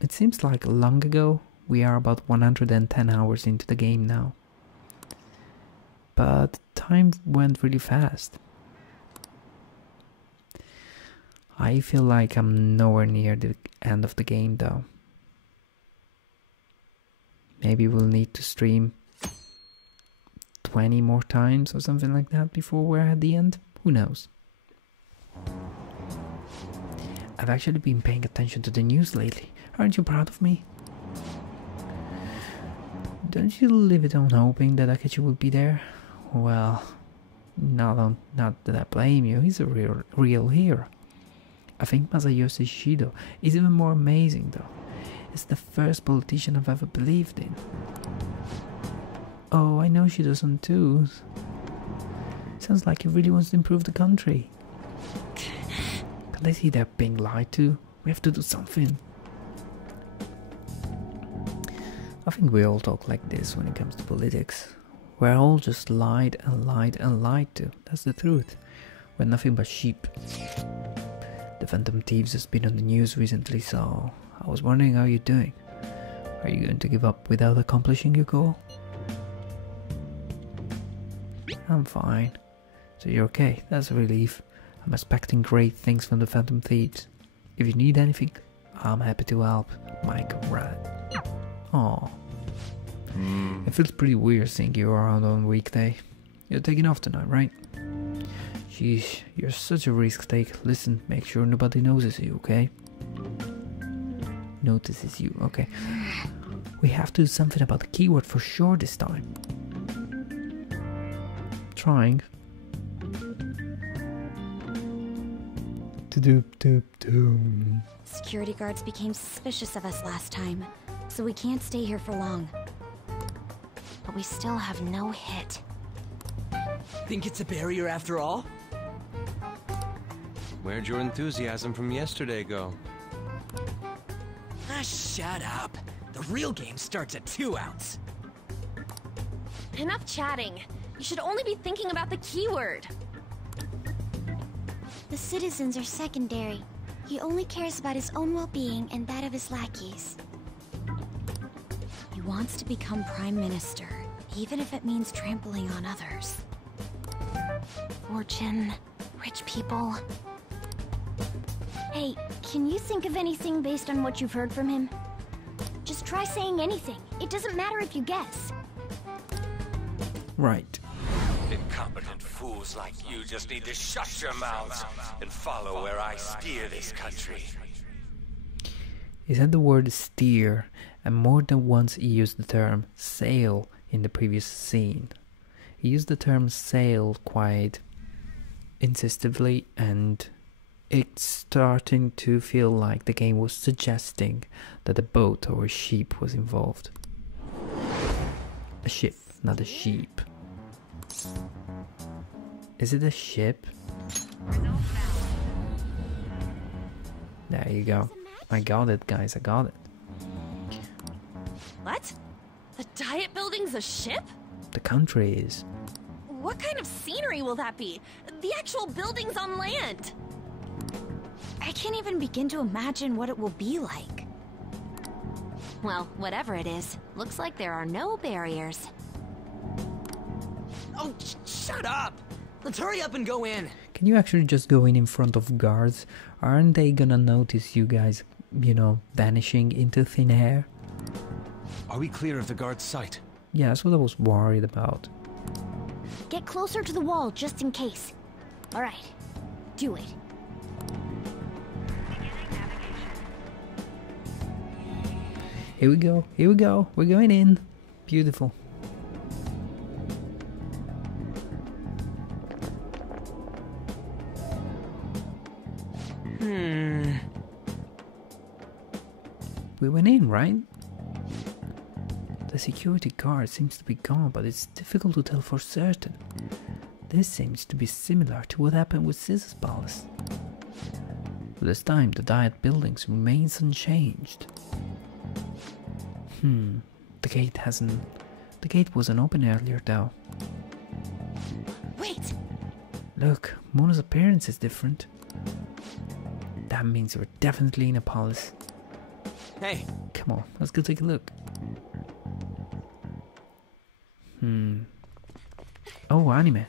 It seems like long ago. We are about 110 hours into the game now. But time went really fast. I feel like I'm nowhere near the end of the game though. Maybe we'll need to stream 20 more times or something like that before we're at the end. Who knows? I've actually been paying attention to the news lately. Aren't you proud of me? Don't you leave it on hoping that Akechi will be there? Well, not that I blame you. He's a real hero. I think Masayoshi Shido is even more amazing though. He's the first politician I've ever believed in. Oh, I know she doesn't too. Sounds like he really wants to improve the country. Can they see they're being lied to? We have to do something. I think we all talk like this when it comes to politics. We're all just lied and lied and lied to. That's the truth. We're nothing but sheep. The Phantom Thieves has been on the news recently, so I was wondering how you're doing. Are you going to give up without accomplishing your goal? I'm fine. So you're okay, that's a relief. I'm expecting great things from the Phantom Thieves. If you need anything, I'm happy to help. My comrade. Aww. It feels pretty weird seeing you around on weekday. You're taking off tonight, right? Sheesh, you're such a risk take. Listen, make sure nobody notices you, okay? Notices you, okay. We have to do something about the keyword for sure this time. Trying. Security guards became suspicious of us last time, so we can't stay here for long. But we still have no hit. Think it's a barrier after all? Where'd your enthusiasm from yesterday go? Ah, shut up. The real game starts at 2 ounce. Enough chatting. You should only be thinking about the keyword. The citizens are secondary. He only cares about his own well-being and that of his lackeys. He wants to become Prime Minister, even if it means trampling on others. Fortune, rich people. Hey, can you think of anything based on what you've heard from him? Just try saying anything. It doesn't matter if you guess. Right. Incompetent fools like you just need to shut your mouths and follow where I steer this country. He said the word steer, and more than once he used the term sail in the previous scene. He used the term sail quite insistively, and it's starting to feel like the game was suggesting that a boat or a sheep was involved. A ship, not a sheep. Is it a ship? There you go. I got it, guys, I got it. What? The Diet Building's a ship? The country is. What kind of scenery will that be? The actual building's on land. I can't even begin to imagine what it will be like. Well, whatever it is, looks like there are no barriers. Oh, shut up! Let's hurry up and go in. Can you actually just go in front of guards? Aren't they gonna notice you guys, you know, vanishing into thin air? Are we clear of the guard's sight? Yeah, that's what I was worried about. Get closer to the wall just in case. Alright, do it. Here we go, here we go, we're going in. Beautiful. We went in, right? The security guard seems to be gone, but it's difficult to tell for certain. This seems to be similar to what happened with Caesar's Palace. But this time the Diet buildings remains unchanged. The gate wasn't open earlier though. Wait! Look, Mona's appearance is different. That means we're definitely in a palace. Hey! Come on, let's go take a look. Oh, anime.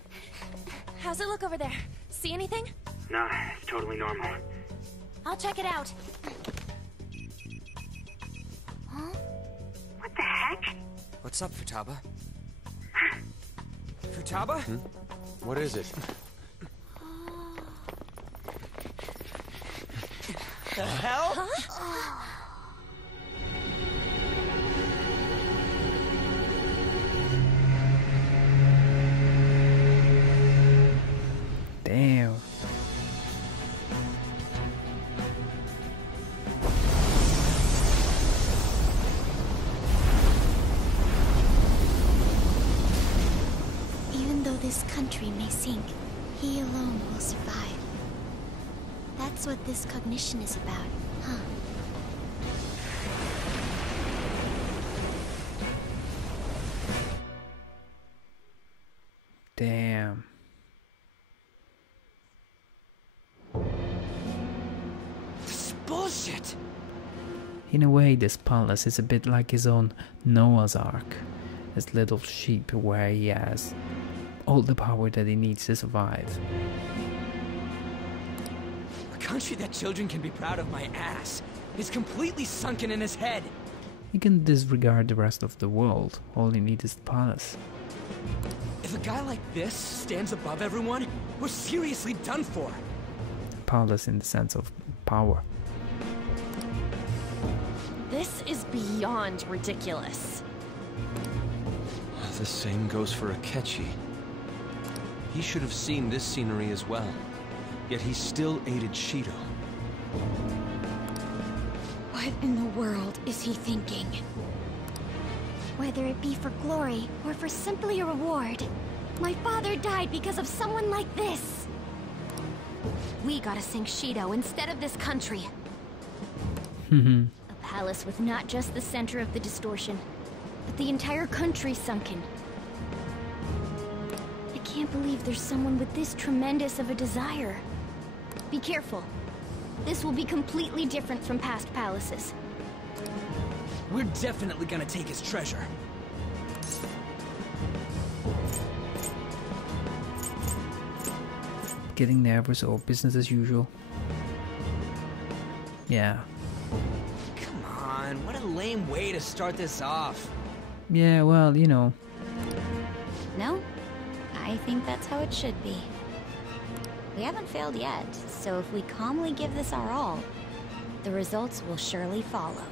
How's it look over there? See anything? Nah, it's totally normal. I'll check it out. Huh? What the heck? What's up, Futaba? Futaba? What is it? The hell? Huh? Damn. Even though this country may sink, he alone will survive. That's what this cognition is about, huh? Damn. This is bullshit! In a way, this palace is a bit like his own Noah's Ark. His little sheep where he has all the power that he needs to survive. A country that children can be proud of my ass is completely sunken in his head. He can disregard the rest of the world. All he needs is the palace. If a guy like this stands above everyone, we're seriously done for. Palace in the sense of power. This is beyond ridiculous. The same goes for Akechi. He should have seen this scenery as well. Yet he still aided Shido. What in the world is he thinking? Whether it be for glory or for simply a reward, my father died because of someone like this. We gotta sink Shido instead of this country. A palace with not just the center of the distortion, but the entire country sunken. I can't believe there's someone with this tremendous of a desire. Be careful. This will be completely different from past palaces. We're definitely gonna take his treasure. Getting nervous or business as usual. Yeah. Come on, what a lame way to start this off. Yeah, well, you know. No? I think that's how it should be. We haven't failed yet, so if we calmly give this our all, the results will surely follow.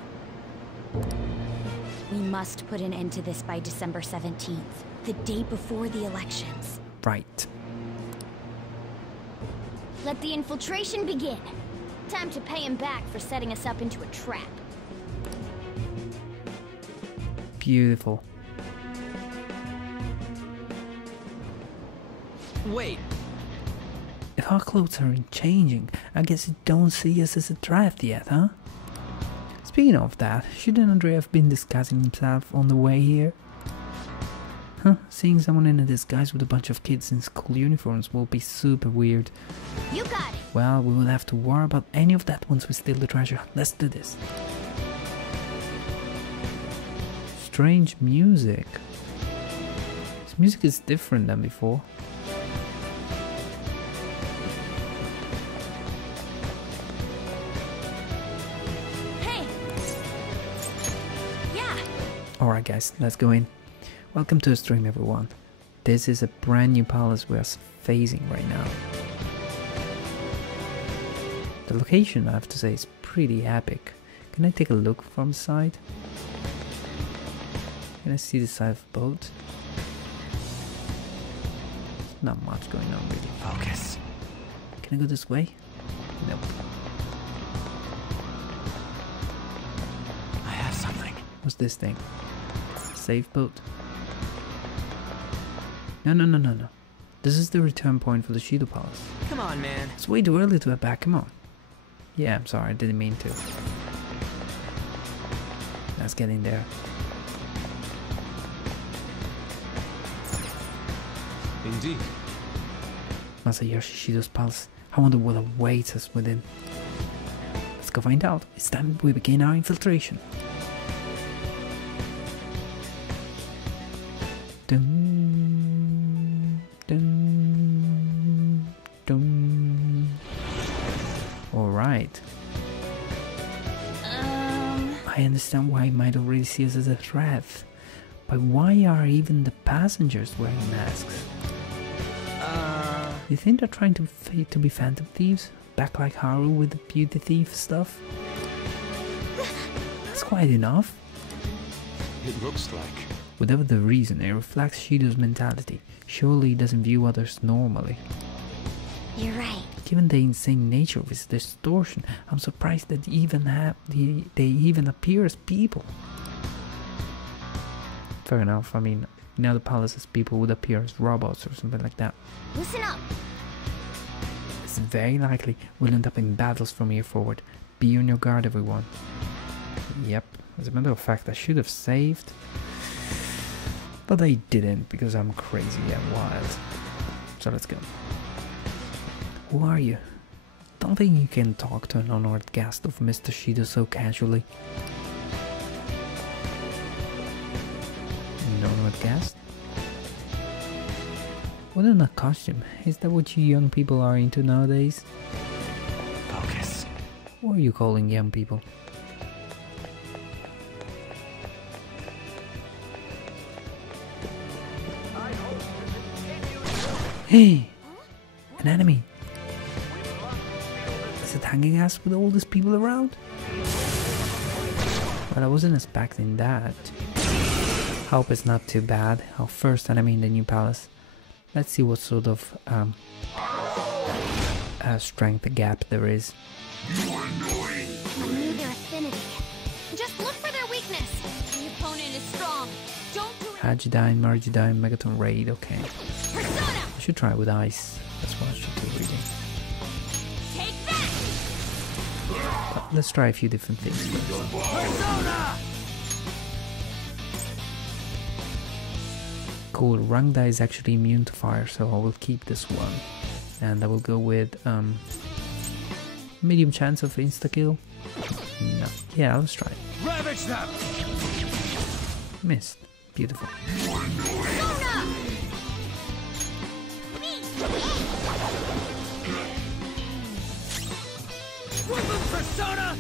We must put an end to this by December 17th, the day before the elections. Right. Let the infiltration begin. Time to pay him back for setting us up into a trap. Beautiful. Wait. If our clothes aren't changing, I guess you don't see us as a draft yet, huh? Speaking of that, shouldn't Andre have been disguising himself on the way here? Huh, seeing someone in a disguise with a bunch of kids in school uniforms will be super weird. You got it! Well, we won't have to worry about any of that once we steal the treasure. Let's do this. Strange music. This music is different than before. Alright guys, let's go in. Welcome to the stream everyone. This is a brand new palace we are facing right now. The location, I have to say, is pretty epic. Can I take a look from the side? Can I see the side of the boat? Not much going on really. Focus. Can I go this way? Nope. I have something. What's this thing? Safe boat. No. This is the return point for the Shido Palace. Come on, man. It's way too early to head back, come on. Yeah, I'm sorry, I didn't mean to. Let's get in there. Indeed. Masayoshi Shido's palace. I wonder what awaits us within. Let's go find out. It's time we begin our infiltration. Dun, dun, dun. All right. I understand why he might already see us as a threat, but why are even the passengers wearing masks? You think they're trying to be phantom thieves? Back like Haru with the beauty thief stuff? That's quite enough. It looks like. Whatever the reason, it reflects Shido's mentality. Surely he doesn't view others normally. You're right. Given the insane nature of his distortion, I'm surprised that they even appear as people. Fair enough, I mean, in other palaces people would appear as robots or something like that. Listen up! It's very likely we'll end up in battles from here forward. Be on your guard, everyone. Yep, as a matter of fact I should have saved, but I didn't because I'm crazy and wild. So let's go. Who are you? Don't think you can talk to an honored guest of Mr. Shido so casually. An honored guest? What in a costume? Is that what you young people are into nowadays? Focus. What are you calling young people? Hey! An enemy! Is it hanging us with all these people around? Well, I wasn't expecting that. Hope it's not too bad. Our first enemy in the new palace. Let's see what sort of strength gap there is. I knew their affinity. Just look for their weakness. The opponent is strong. Don't do it. Agidine, Margidine, Megaton Raid, okay. Persona! I should try with ice. That's what I should do really. Take that! But let's try a few different things. Persona! Cool, Rangda is actually immune to fire, so I will keep this one. And I will go with medium chance of insta-kill. No. Yeah, let's try it. Ravage them! Missed. Beautiful. Persona!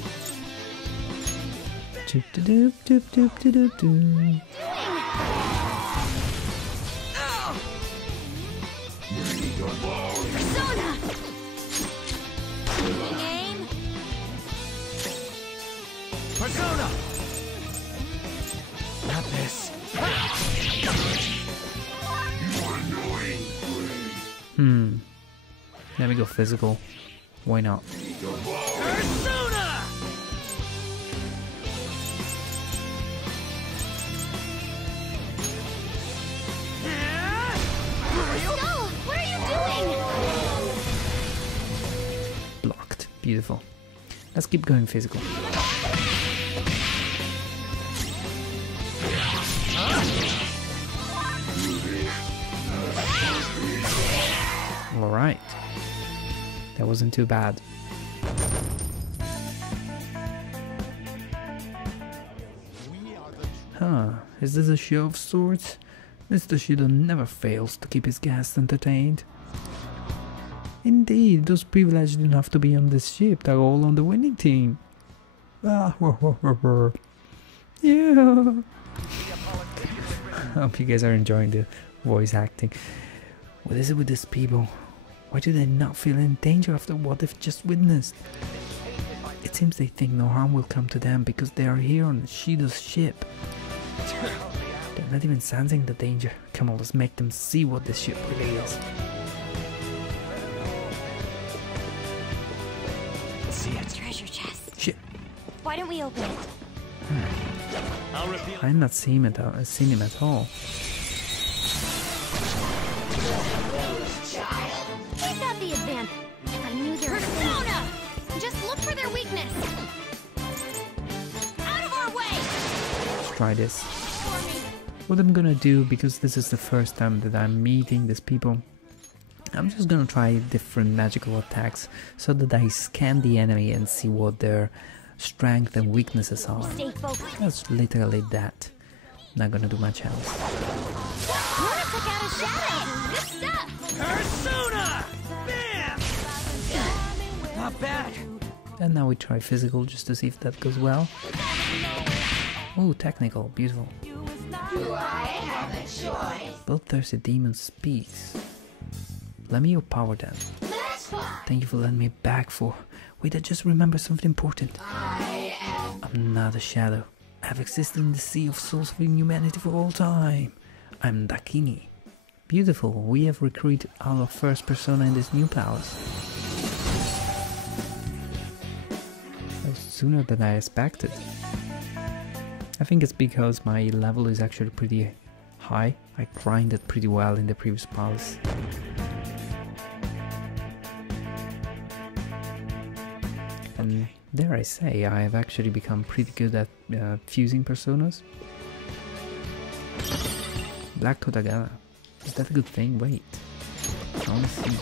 Doop doop doop doop doop doop. Persona! Aim. Persona! Not this. Let me go physical. Why not? Persona! No! What are you doing? Blocked. Beautiful. Let's keep going physical. Alright. That wasn't too bad. Huh, is this a show of sorts? Mr. Shido never fails to keep his guests entertained. Indeed, those privileged enough to be on this ship are all on the winning team. Yeah. I hope you guys are enjoying the voice acting. What is it with these people? Why do they not feel in danger after what they've just witnessed? It seems they think no harm will come to them because they are here on Shido's ship. They're not even sensing the danger. Come on, let's make them see what this ship really is. See it. Treasure chest. Shit. Why don't we open it? I've not seen him at all. the advance. If I knew there was Persona! Just look for their weakness. Out of our way! Let's try this. What I'm gonna do, because this is the first time that I'm meeting these people, I'm just gonna try different magical attacks so that I scan the enemy and see what their strength and weaknesses are. That's literally that. Not gonna do much else. Took out a shadow! Good stuff! Persona! Bam! Not bad. And now we try physical just to see if that goes well. Oh, technical, beautiful. Do I have a choice? Bloodthirsty demon speaks. Let me overpower them. That's fine. Thank you for letting me back for. Wait, I just remembered something important. I'm not a shadow. I've existed in the sea of souls of humanity for all time. I'm Dakini. Beautiful, we have recruited our first persona in this new palace. That was sooner than I expected. I think it's because my level is actually pretty high. I grinded pretty well in the previous palace. And dare I say, I have actually become pretty good at fusing personas. Black Kodagana. Is that a good thing? Wait. I wanna see.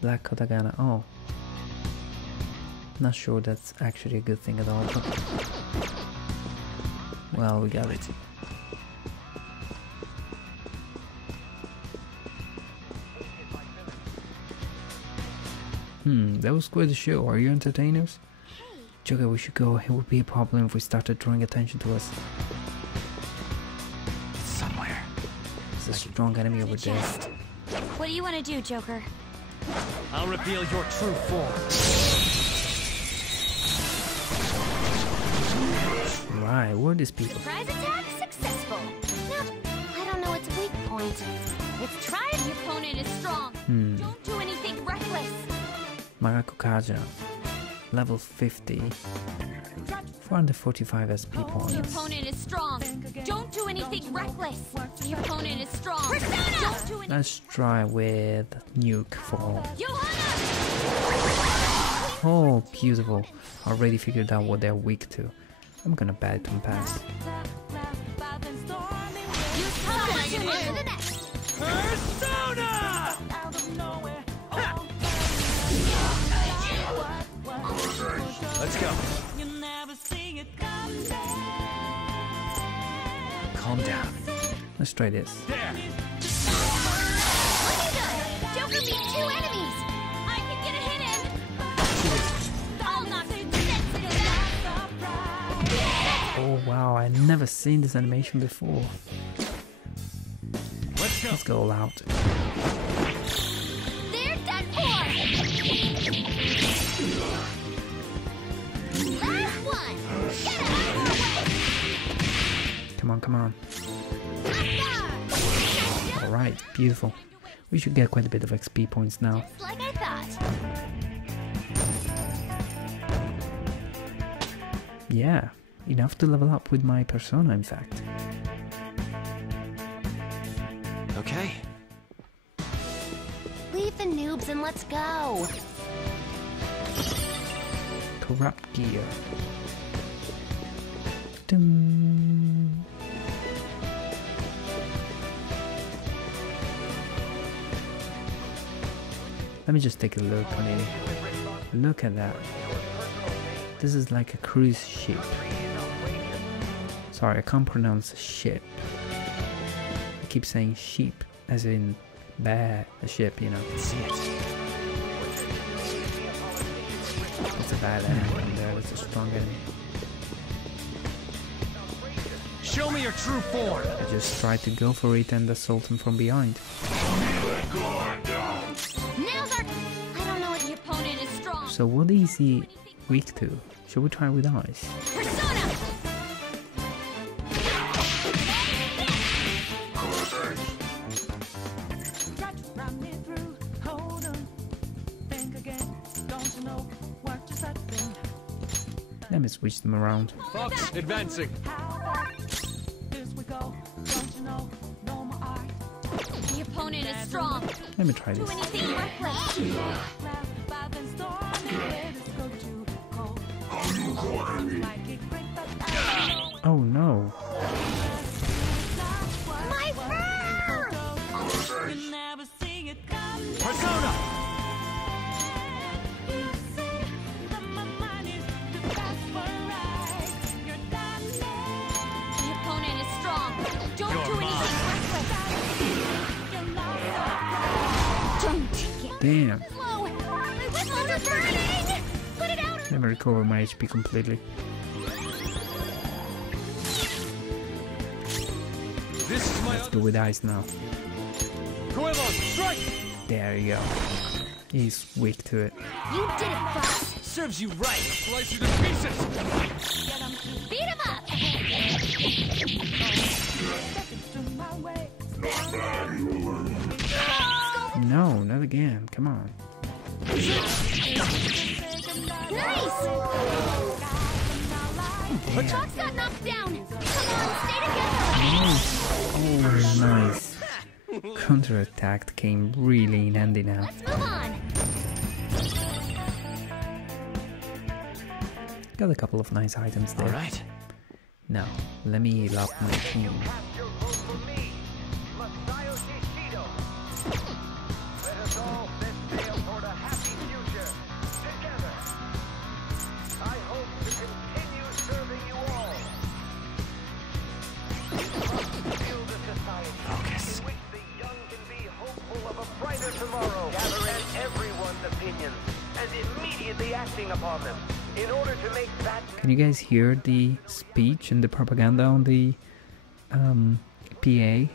Black Kodagana. Oh. Not sure that's actually a good thing at all, but... well, we got it. That was quite a show. Are you entertainers? Joker, we should go. It would be a problem if we started drawing attention to us. Somewhere. There's a strong enemy over there. What do you want to do, Joker? I'll reveal your true form. Right, where are these people? Surprise attack successful. No, I don't know its weak point. Let's try if your opponent is strong. Don't do anything reckless. Marakukaja. Level 50. 445 SP points. Your opponent is strong. Don't do anything reckless. Your opponent is strong. Persona! Let's try with Nuke for... oh, beautiful. Already figured out what they're weak to. I'm gonna bet it on pass. Persona! Let's go. Calm down. Let's try this. There. Joker beat 2 enemies. I can get a hit in. I'll knock you sensitive. Oh wow, I've never seen this animation before. Let's go all out. They're done for. Last one. Get out of our way. Come on, come on. Alright, beautiful. We should get quite a bit of XP points now. Like I thought. Yeah, enough to level up with my persona, in fact. Okay. Leave the noobs and let's go. Corrupt gear. Dum. Let me just take a look on it. Look at that. This is like a cruise ship. Sorry, I can't pronounce ship. I keep saying sheep, as in bad, a ship, you know. See it. It's a bad enemy, and there is a strong enemy. Show me your true form. I just tried to go for it and assault him from behind. Now's our... I don't know if your opponent is strong. So what is he weak to? Should we try with ice? Persona! Let me switch them around. Fox, advancing. is strong. Let me try Do this. anything reckless. Oh no. My fur! Persona! The opponent is strong. Don't do anything reckless. Don't get Damn. slow. My whistles are burning. Put it out. Let me recover my HP completely. This is my Let's go with ice now. Strike! There you go. He's weak to it. You did it, Fox. Serves you right. Slice you to pieces! Beat him up. No, not again. Come on. Nice. Fox got knocked down. Come on, stay together. Oh, nice. Counterattack came really in handy now. Let's move on. Got a couple of nice items there. Alright. Now, let me heal up my team. Focus. Brighter tomorrow, gathering everyone's opinions and immediately acting upon them in order to make that. Can you guys hear the speech and the propaganda on the PA?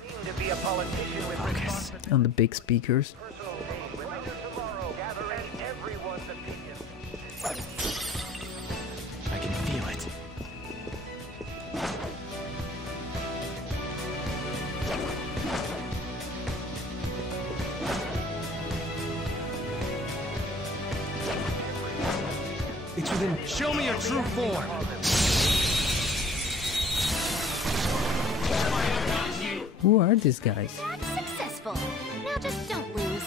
Focus. On the big speakers? I can feel it. It's within. Show me your true form! Who are these guys? That's successful. Now just don't lose.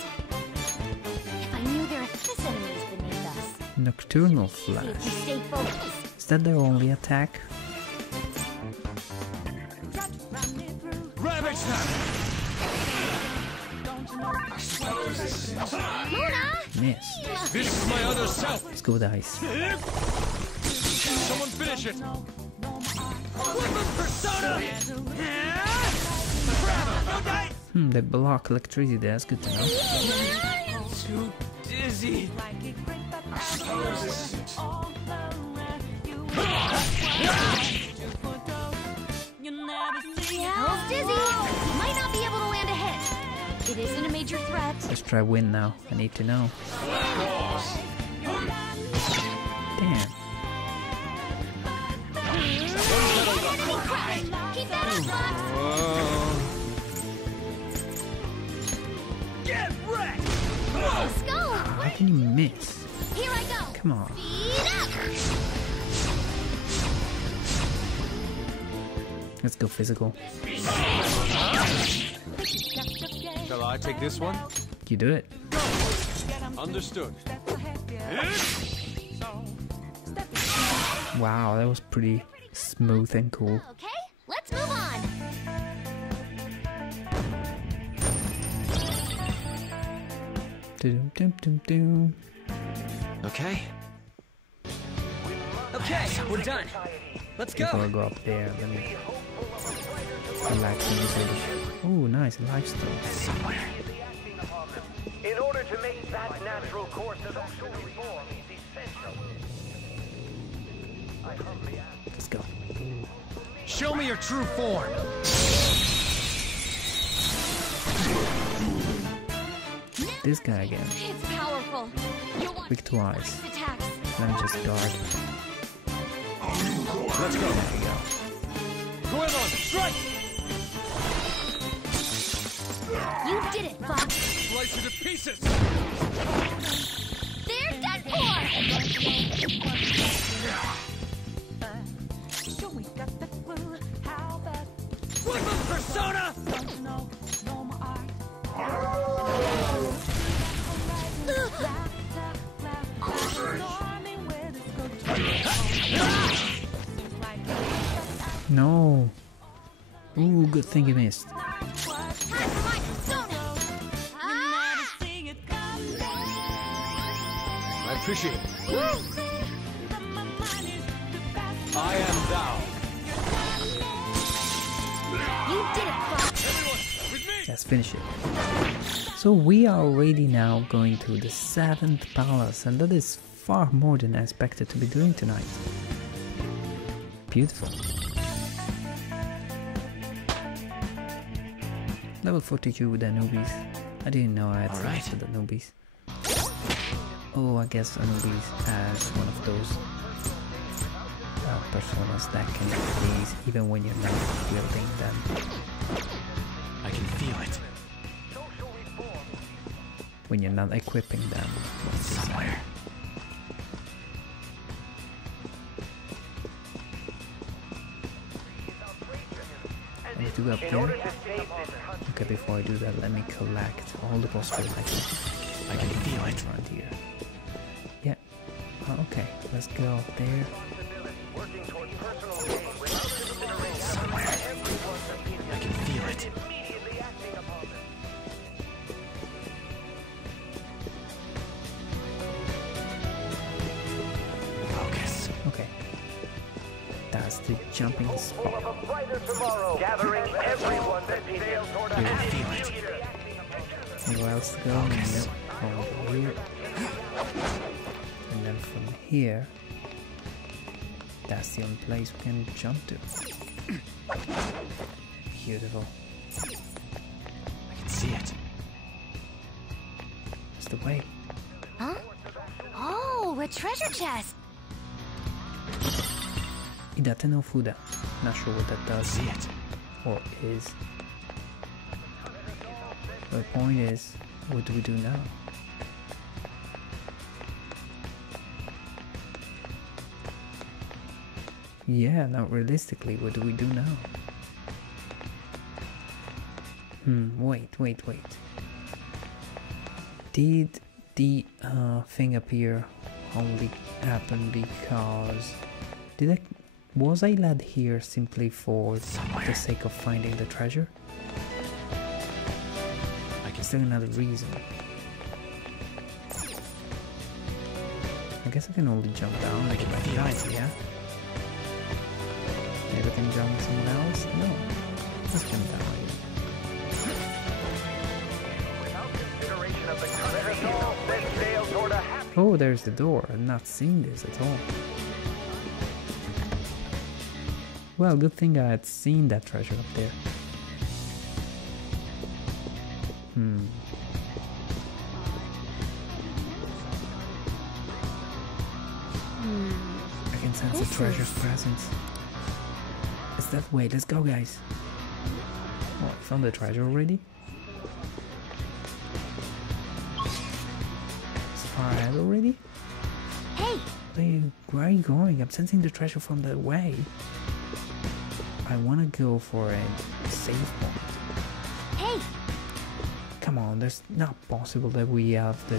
If I knew there are this enemies beneath us. Nocturnal See if you Flash. stay focused. Is that their only attack? Ravage them! Luna! Miss. This is my other self! Let's go with ice. Someone finish it! Weapon persona! They block electricity, that's good to know. Too dizzy. Hell's dizzy. Might not be able to land a hit. It isn't a major threat. Let's try win now. I need to know. Damn. Keep that up, Fox. Get wrecked! Let's go. How can you miss? Here I go. Come on. Speed up. Let's go physical. Shall I take this one? You do it. Understood. Wow, that was pretty smooth and cool. Okay, let's move on. Dum-dum-dum-dum. Okay. Okay, we're done. Let's go. Before I go up there, let me relax and reserve. Oh, nice lifestyle. Somewhere. In order to make that natural course of action reform is essential. I humbly ask. Let's go. Show me your true form! This guy again. It's powerful. You'll want Weak to ice. his attacks. Let me just guard. Let's go! There we go. Goemon, strike! You did it, Fox. Slice you to pieces! They're done for. Weapon persona! No. Ooh, good thing you missed. I appreciate it. I am thou. You did it, Let's finish it. So we are already now going to the 7th palace, and that is far more than I expected to be doing tonight. Beautiful. Level 42 with Anubis. I didn't know I had slots with Anubis. Oh, I guess Anubis has one of those personas that can freeze even when you're not wielding them. I can feel it. When you're not equipping them. Somewhere. I need to go up there. Okay, before I do that, let me collect all the possible items. I can feel it around here. Yeah. Oh, okay, let's go up there. Somewhere. I can feel it. Focus. Okay. That's the jumping spot. Gathering everyone that sails toward a happy future. Anywhere else to go? Nope. Over here. And then from here, that's the only place we can jump to. Beautiful. I can see it. It's the way. Huh? Oh, a treasure chest. Idate no Fuda. Not sure what that does. See it. Or is. The point is, what do we do now? Yeah, now realistically, what do we do now? Wait. Did the thing appear only happen because... Was I led here simply for the sake of finding the treasure? Is there another reason? I guess I can only jump down like I can, yeah? Maybe I can jump somewhere else? No. Let's jump down. Oh, there's the door. I've not seen this at all. Well, good thing I had seen that treasure up there. I can sense the treasure's presence. It's that way. Let's go, guys. Oh, I found the treasure already. It's far ahead already. Hey! Where are you going? I'm sensing the treasure from that way. I want to go for a save point. Hey! Come on, there's not possible that we have the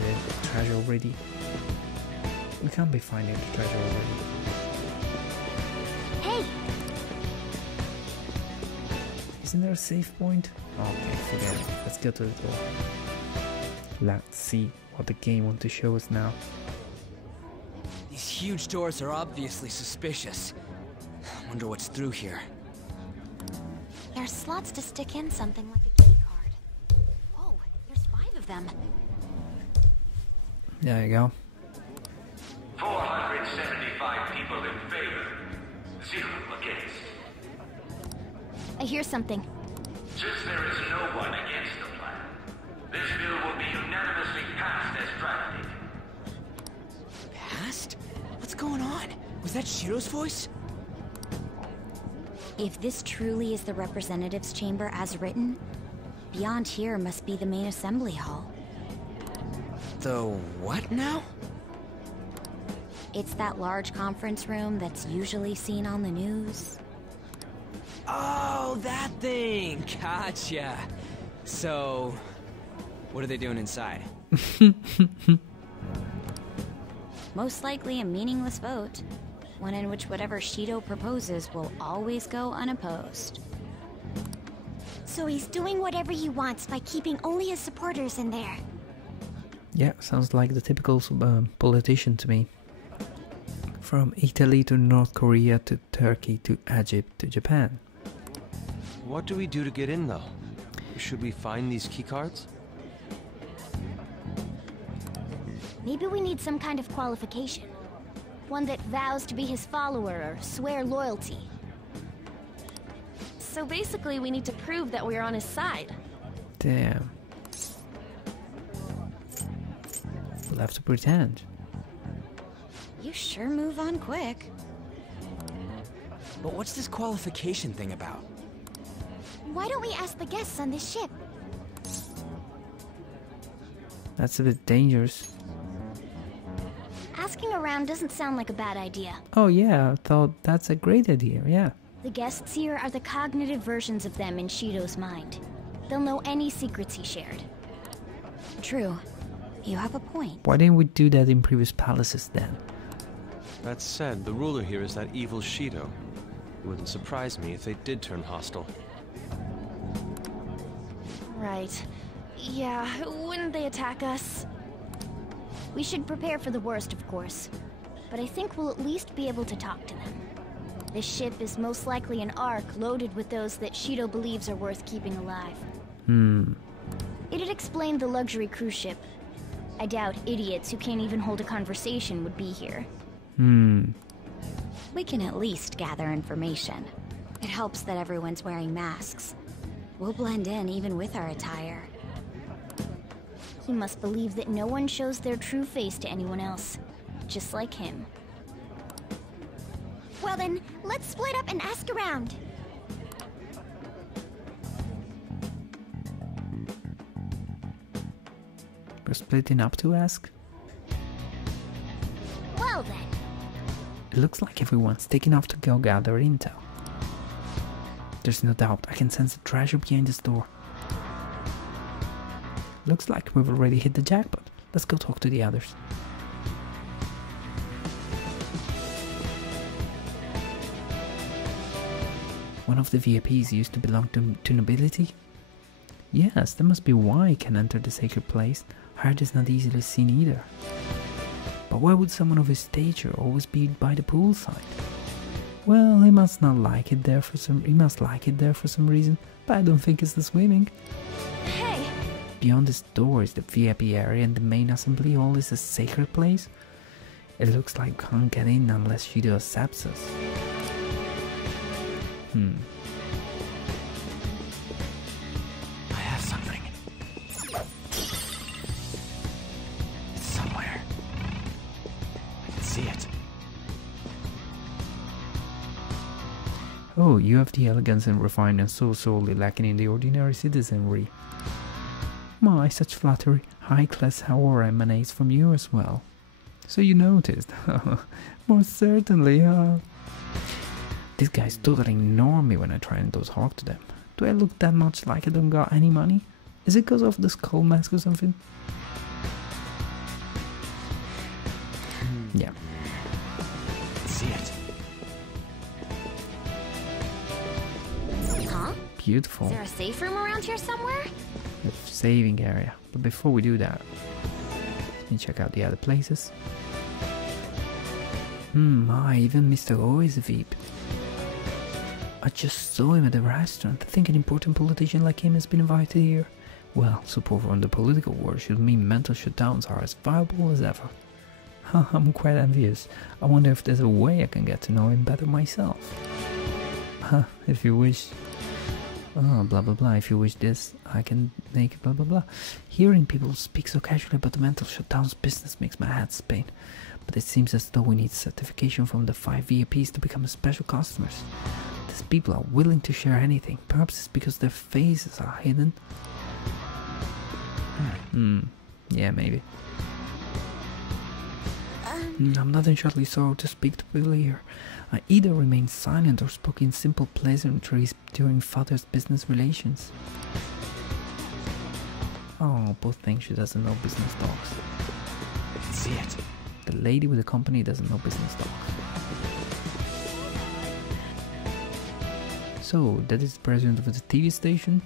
treasure already. We can't be finding the treasure already. Hey! Isn't there a save point? Okay, forget it. Let's go to the door. Let's see what the game wants to show us now. These huge doors are obviously suspicious. Wonder what's through here. There's slots to stick in something like a key card. Whoa, there's 5 of them. There you go. 475 people in favor. 0 against. I hear something. Since there is no one against the plan, this bill will be unanimously passed as drafted. Passed? What's going on? Was that Shiro's voice? If this truly is the representatives' chamber as written, beyond here must be the main assembly hall. The what now? It's that large conference room that's usually seen on the news. Oh, that thing! Gotcha! So, what are they doing inside? Most likely a meaningless vote. One in which whatever Shido proposes will always go unopposed. So he's doing whatever he wants by keeping only his supporters in there. Yeah, sounds like the typical politician to me. From Italy to North Korea to Turkey to Egypt to Japan. What do we do to get in, though? Should we find these keycards? Maybe we need some kind of qualification. One that vows to be his follower or swear loyalty. So basically, we need to prove that we're on his side. Damn. We'll have to pretend. You sure move on quick. But what's this qualification thing about? Why don't we ask the guests on this ship? That's a bit dangerous. Asking around doesn't sound like a bad idea. Oh yeah, I thought that's a great idea, yeah. The guests here are the cognitive versions of them in Shido's mind. They'll know any secrets he shared. True. You have a point. Why didn't we do that in previous palaces then? That said, the ruler here is that evil Shido. It wouldn't surprise me if they did turn hostile. Right. Yeah, wouldn't they attack us? We should prepare for the worst, of course. But I think we'll at least be able to talk to them. This ship is most likely an Ark loaded with those that Shido believes are worth keeping alive. It'd explain the luxury cruise ship. I doubt idiots who can't even hold a conversation would be here. We can at least gather information. It helps that everyone's wearing masks. We'll blend in even with our attire. He must believe that no one shows their true face to anyone else. Just like him. Well then, let's split up and ask around. We're splitting up to ask? Well then. It looks like everyone's taking off to go gather intel. There's no doubt, I can sense the treasure behind this door. Looks like we've already hit the jackpot. Let's go talk to the others. One of the VIPs used to belong to nobility? Yes, that must be why he can enter the sacred place. Heart is not easily seen either. But why would someone of his stature always be by the poolside? Well, he must like it there for some reason, but I don't think it's the swimming. Hey! Beyond this door is the VIP area and the main assembly hall is a sacred place. It looks like we can't get in unless Shido accepts us. I have something. It's somewhere. I can see it. Oh, you have the elegance and refinement so sorely lacking in the ordinary citizenry. My, such flattery. High-class aura emanates from you as well. So you noticed? Most certainly, These guys totally ignore me when I try and go talk to them. Do I look that much like I don't got any money? Is it because of the skull mask or something? Yeah. See it. Huh? Beautiful. Is there a safe room around here somewhere? The saving area. But before we do that, let me check out the other places. Even Mr. O is a VIP. I just saw him at the restaurant. I think an important politician like him has been invited here. Well, support from the political world should mean mental shutdowns are as viable as ever. I'm quite envious. I wonder if there's a way I can get to know him better myself. If you wish. Blah blah blah, if you wish this, I can make blah blah blah. Hearing people speak so casually about the mental shutdowns business makes my head spin. But it seems as though we need certification from the 5 VIPs to become special customers. These people are willing to share anything. Perhaps it's because their faces are hidden. Yeah, maybe. I'm not entirely sure to speak to people here. I either remain silent or spoke in simple pleasantries during father's business relations. Oh, poor thing, she doesn't know business talks. I can see it. The lady with the company doesn't know business talks. So, that is the president of the TV station?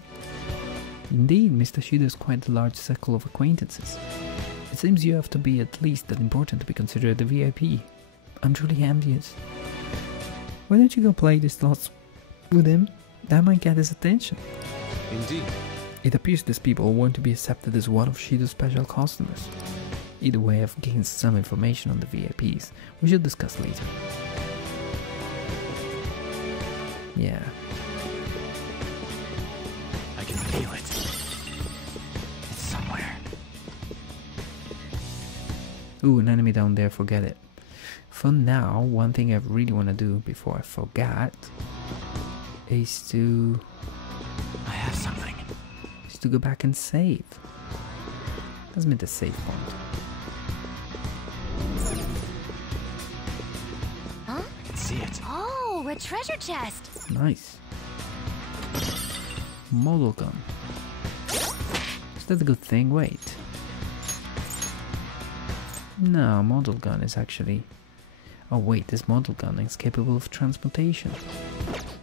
Indeed, Mr. Shido is quite a large circle of acquaintances. It seems you have to be at least that important to be considered a VIP. I'm truly envious. Why don't you go play the slots with him? That might get his attention. Indeed. It appears these people want to be accepted as one of Shido's special customers. Either way, I've gained some information on the VIPs. We should discuss later. Yeah. I can feel it. It's somewhere. Ooh, an enemy down there, forget it. For now, one thing I really want to do before I forget is to... I have something. Is to go back and save. Let's make the save point. Huh? I can see it. Oh, a treasure chest! Nice. Model gun. Is that a good thing? Wait. No, model gun is actually... Oh wait, this model gun is capable of transmutation.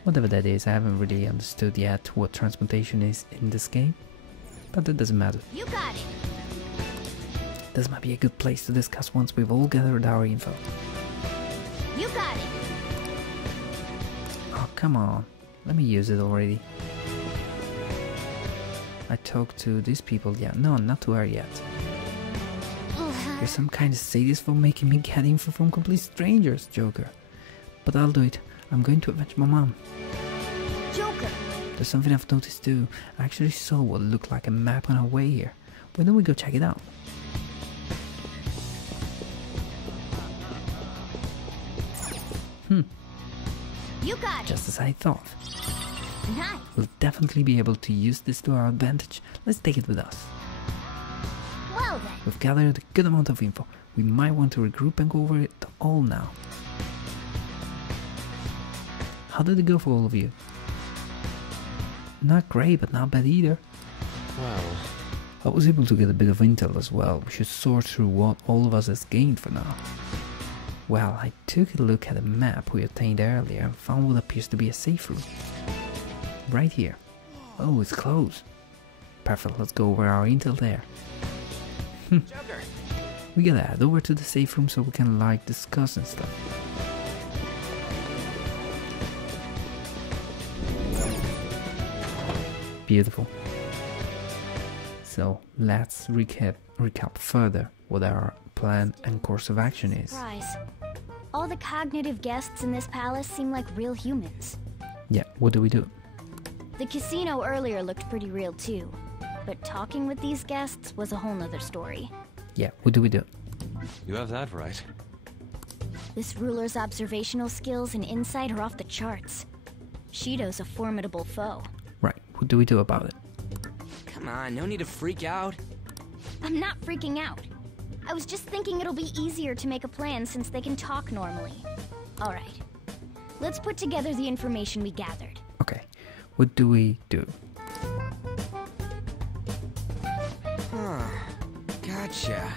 Whatever that is, I haven't really understood yet what transmutation is in this game. But that doesn't matter. You got it! This might be a good place to discuss once we've all gathered our info. You got it! Oh, come on. Let me use it already. I talked to these people yet. No, not to her yet. You're some kind of sadist for making me get info from complete strangers, Joker. But I'll do it. I'm going to avenge my mom. Joker! There's something I've noticed too. I actually saw what looked like a map on our way here. Why don't we go check it out? You got it! Just as I thought. Nice! We'll definitely be able to use this to our advantage. Let's take it with us. Well then. We've gathered a good amount of info. We might want to regroup and go over it all now. How did it go for all of you? Not great, but not bad either. Well, I was able to get a bit of intel as well. We should sort through what all of us has gained for now. Well, I took a look at a map we obtained earlier and found what appears to be a safe room. Right here. Oh, it's closed. Perfect, let's go over our intel there. Joker! We gotta head over to the safe room so we can like discuss and stuff. Beautiful. So let's recap further what our plan and course of action is. Surprise. All the cognitive guests in this palace seem like real humans. Yeah, what do we do? The casino earlier looked pretty real too, but talking with these guests was a whole nother story. Yeah, what do we do? you have that right. This ruler's observational skills and insight are off the charts. Shido's a formidable foe. Right, what do we do about it? Come on, no need to freak out. I'm not freaking out. I was just thinking it'll be easier to make a plan since they can talk normally. Alright. Let's put together the information we gathered. Okay, what do we do? Huh. Gotcha.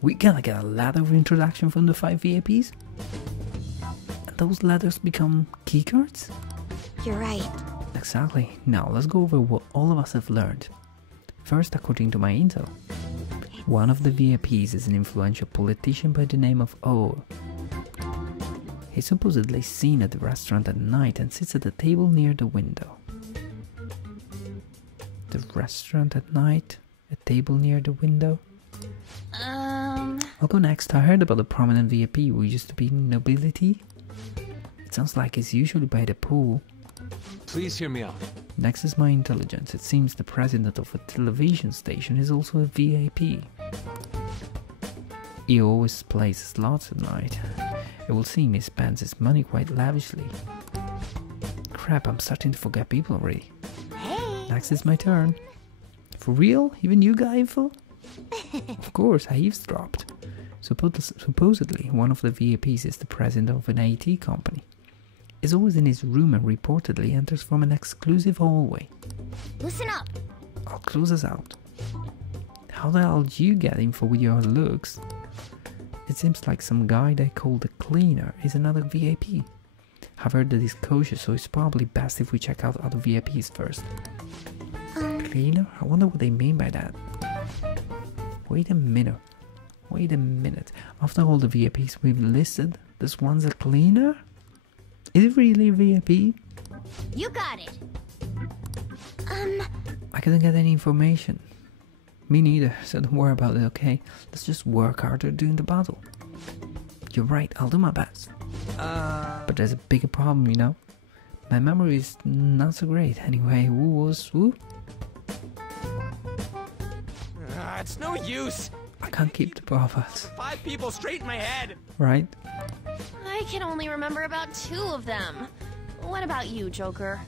We gotta get a ladder of introduction from the 5 VIPs? And those ladders become keycards? You're right. Exactly. Now let's go over what all of us have learned. First, according to my intel, one of the VIPs is an influential politician by the name of O. He's supposedly seen at the restaurant at night and sits at the table near the window. The restaurant at night? A table near the window? I'll go next. I heard about a prominent VIP who used to be nobility. It sounds like he's usually by the pool. Please hear me out. Next is my intelligence. It seems the president of a television station is also a VIP. He always plays slots at night. It will seem he spends his money quite lavishly. Crap, I'm starting to forget people already. Hey! Next is my turn. For real? Even you got info? Of course, I eavesdropped. Supposedly, one of the VIPs is the president of an IT company. Is always in his room and reportedly enters from an exclusive hallway. Listen up! I'll close us out. How the hell did you get info with your looks? It seems like some guy they call the cleaner is another VIP. I've heard that he's cautious, so it's probably best if we check out other VIPs first. Cleaner? I wonder what they mean by that. Wait a minute. Wait a minute. After all the VIPs we've listed, this one's a cleaner? Is it really a VIP? You got it. I couldn't get any information. Me neither, so don't worry about it, okay? Let's just work harder during the battle. You're right, I'll do my best. But there's a bigger problem, you know? My memory is not so great. Anyway, who was who? It's no use. I can't keep the prophets. 5 people straight in my head. Right? I can only remember about 2 of them. What about you, Joker?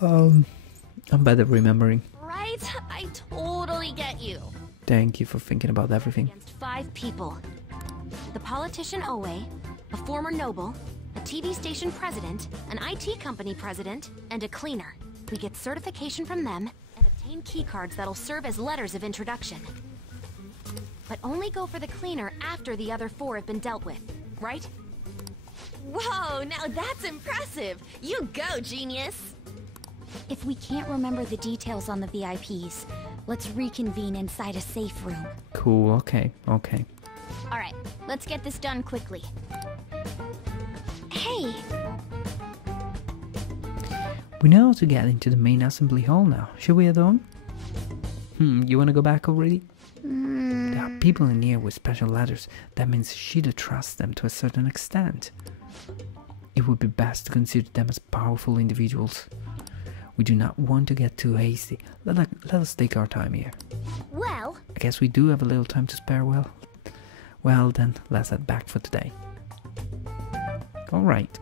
I'm bad at remembering. Right? I totally get you. Thank you for thinking about everything. Against 5 people. The politician Owe, a former noble, a TV station president, an IT company president, and a cleaner. We get certification from them and obtain keycards that'll serve as letters of introduction. But only go for the cleaner after the other 4 have been dealt with, right? Whoa, now that's impressive. You go, genius. If we can't remember the details on the VIPs, let's reconvene inside a safe room. Cool, okay. Alright, let's get this done quickly. Hey! We know how to get into the main assembly hall now. Should we head on? You wanna go back already? There are people in here with special ladders. That means Shido trusts them to a certain extent. It would be best to consider them as powerful individuals. We do not want to get too hasty. Let us take our time here. Well, I guess we do have a little time to spare. Well then, let's head back for today. Alright.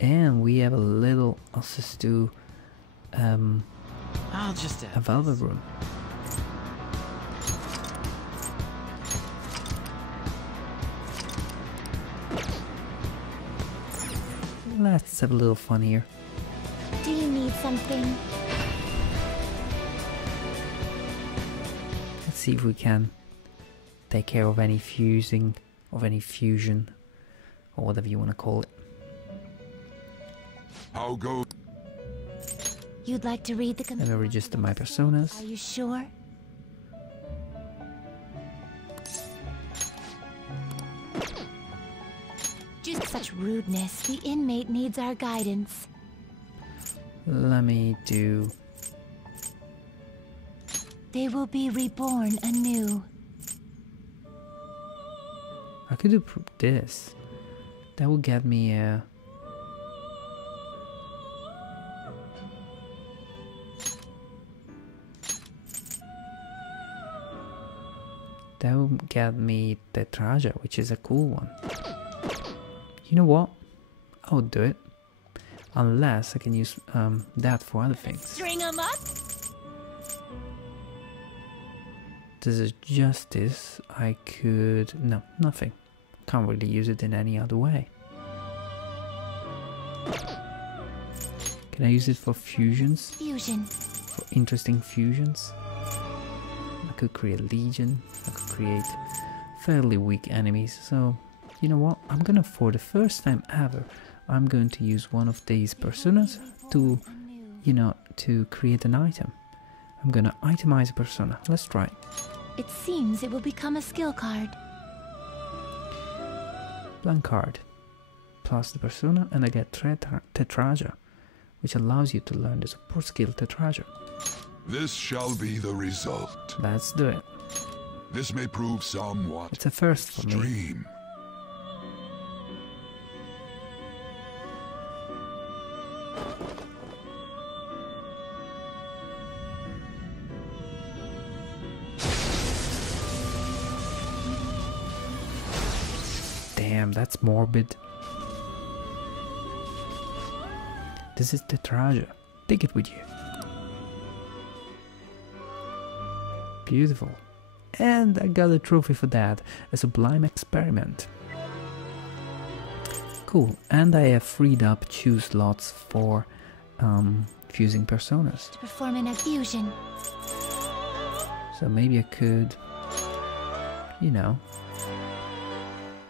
And we have a little access to I'll just a velvet room. Let's have a little fun here. do you need something? Let's see if we can take care of any fusion, or whatever you want to call it. I'll go. You'd like to read the Let me register my personas. Are you sure? Just such rudeness. The inmate needs our guidance. Let me do... They will be reborn anew. I could do this. That would get me a... That would get me Tetraja, which is a cool one. You know what? I would do it. Unless I can use that for other things. String 'em up. This is justice. I could... No, nothing. Can't really use it in any other way. Can I use it for fusions? Fusion. For interesting fusions? I could create legion. I could create fairly weak enemies. So, you know what? I'm gonna, for the first time ever, I'm going to use one of these personas to, to create an item. I'm gonna itemize a persona. Let's try. It seems it will become a skill card. Blank card. Plus the persona, and I get Tetraja, which allows you to learn the support skill Tetraja. This shall be the result. Let's do it. This may prove somewhat It's a first for me. extreme. Damn, that's morbid. This is Tetraja. Take it with you. Beautiful. And I got a trophy for that. A sublime experiment. Cool. And I have freed up 2 slots for fusing personas. To perform an fusion. So maybe I could you know,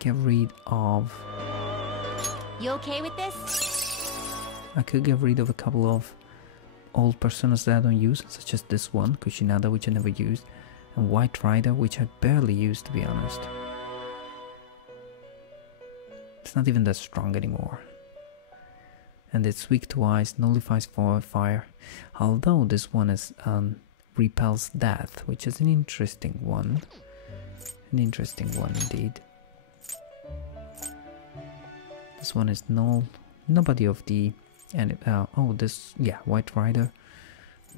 get rid of... You okay with this? I could get rid of a couple of old personas that I don't use, such as this one, Kushinada, which I never used, and White Rider, which I barely used, to be honest. It's not even that strong anymore. And it's weak to ice, nullifies fire, although this one is repels death, which is an interesting one. An interesting one indeed. This one is null. Nobody of the... And oh, this... Yeah, White Rider.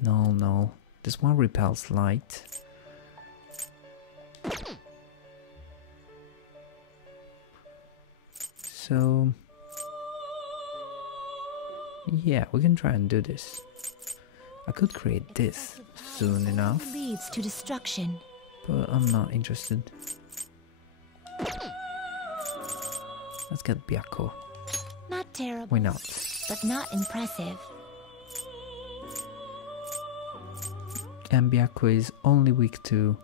Null, null. This one repels light. So... yeah, we can try and do this. I could create this soon enough. Leads to destruction. But I'm not interested. Let's get Byakko. Not terrible. Why not? But not impressive. And Byakko is only weak to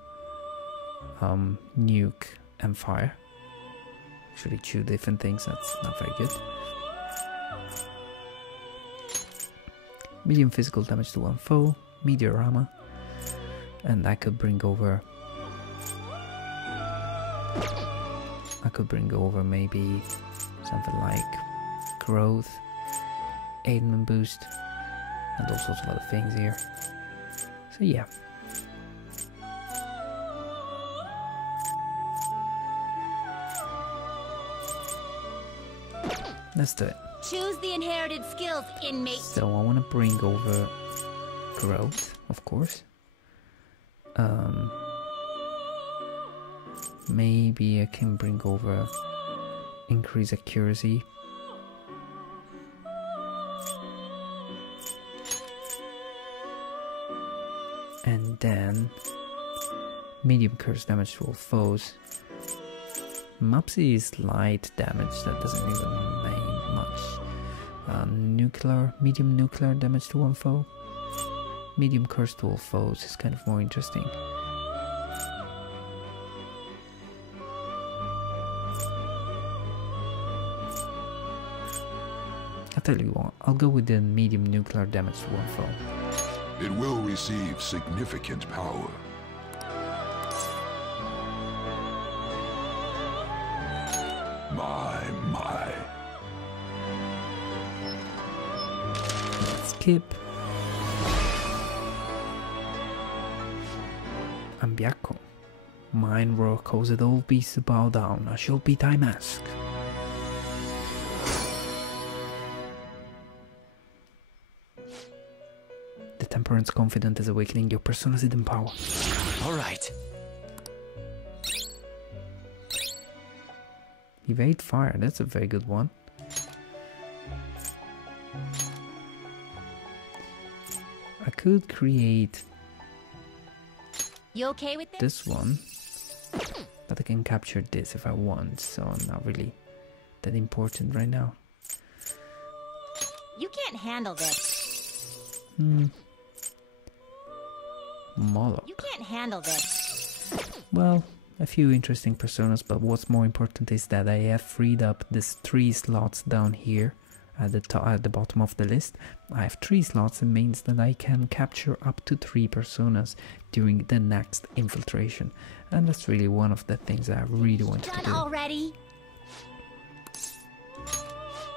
nuke and fire. Actually, two different things. That's not very good. Medium physical damage to one foe. Meteorama. And I could bring over... maybe something like growth, ailment boost, and all sorts of other things here. So yeah. Let's do it. Choose the inherited skills, inmate. So I want to bring over growth, of course. Maybe I can bring over increase accuracy. And then medium curse damage to all foes. Mopsy is light damage, that doesn't even mean much. Medium nuclear damage to one foe. Medium curse to all foes is kind of more interesting. I'll tell you what, I'll go with the medium nuclear damage to one foe. It will receive significant power. My. Skip. I'm Byakko. Mine roar caused all beasts to bow down. I shall be thy mask. The Temperance Confident is awakening your persona's hidden power. Alright. Evade fire, that's a very good one. I could create You okay with this one, but I can capture this if I want, so I'm not really that important right now. You can't handle this. Moloch. You can't handle this. Well, a few interesting personas, but what's more important is that I have freed up these 3 slots down here at the bottom of the list. I have 3 slots. It means that I can capture up to 3 personas during the next infiltration, and that's really one of the things I really want to do. Done already?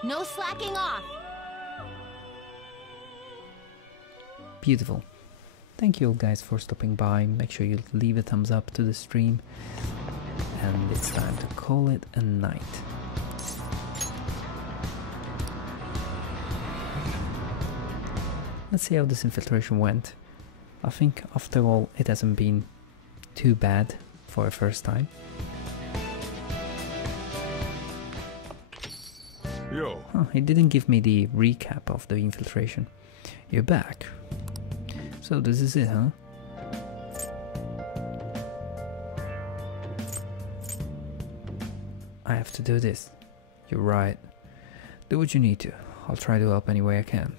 No slacking off. Beautiful. Thank you all guys for stopping by. Make sure you leave a thumbs up to the stream, and it's time to call it a night. Let's see how this infiltration went. I think after all it hasn't been too bad for a first time. Yo. It didn't give me the recap of the infiltration. You're back. So this is it, huh? I have to do this. You're right. Do what you need to. I'll try to help any way I can.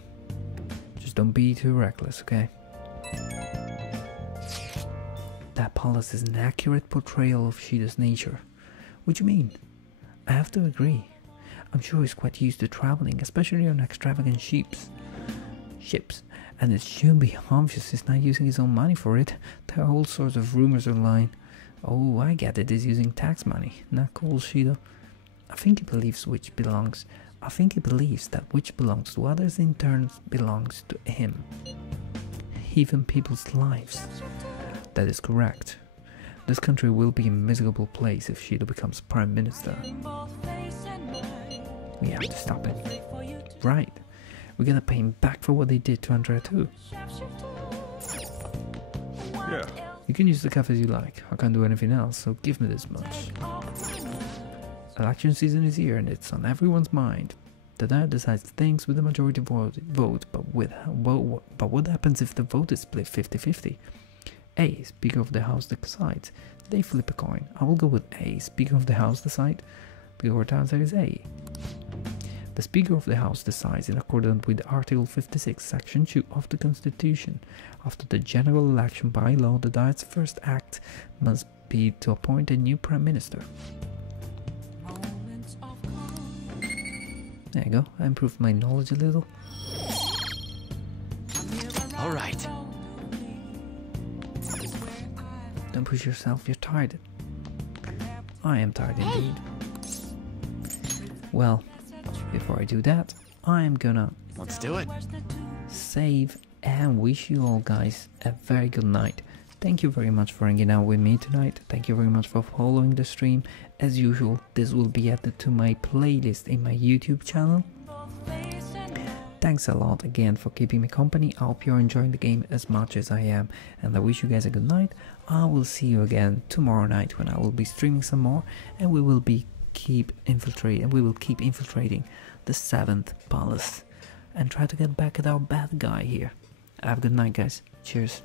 Just don't be too reckless, okay? That palace is an accurate portrayal of Shido's nature. What do you mean? I have to agree. I'm sure he's quite used to traveling, especially on extravagant ships. And it shouldn't be obvious he's not using his own money for it. There are all sorts of rumors online. Oh, I get it, he's using tax money. Not cool, Shido. I think he believes that which belongs to others in turn belongs to him. Even people's lives. That is correct. This country will be a miserable place if Shido becomes Prime Minister. We have to stop it. Right. We're gonna pay him back for what they did to Andrea too. Yeah. You can use the cafe as you like. I can't do anything else, so give me this much. Election season is here and it's on everyone's mind. The Diet decides things with the majority vote, but what happens if the vote is split 50-50? A, Speaker of the House decides. They flip a coin. I will go with A, Speaker of the House decide. The correct answer is A. The Speaker of the House decides in accordance with Article 56, Section 2 of the Constitution. After the general election by law, the Diet's first act must be to appoint a new Prime Minister. There you go, I improved my knowledge a little. Alright. Don't push yourself, you're tired. I am tired indeed. Well, before I do that, I am gonna... Let's do it. Save and wish you all guys a very good night. Thank you very much for hanging out with me tonight. Thank you very much for following the stream. As usual, this will be added to my playlist in my YouTube channel. Thanks a lot again for keeping me company. I hope you're enjoying the game as much as I am, and I wish you guys a good night. I will see you again tomorrow night when I will be streaming some more, and we will keep infiltrating the 7th palace and try to get back at our bad guy here. Have a good night, guys. Cheers.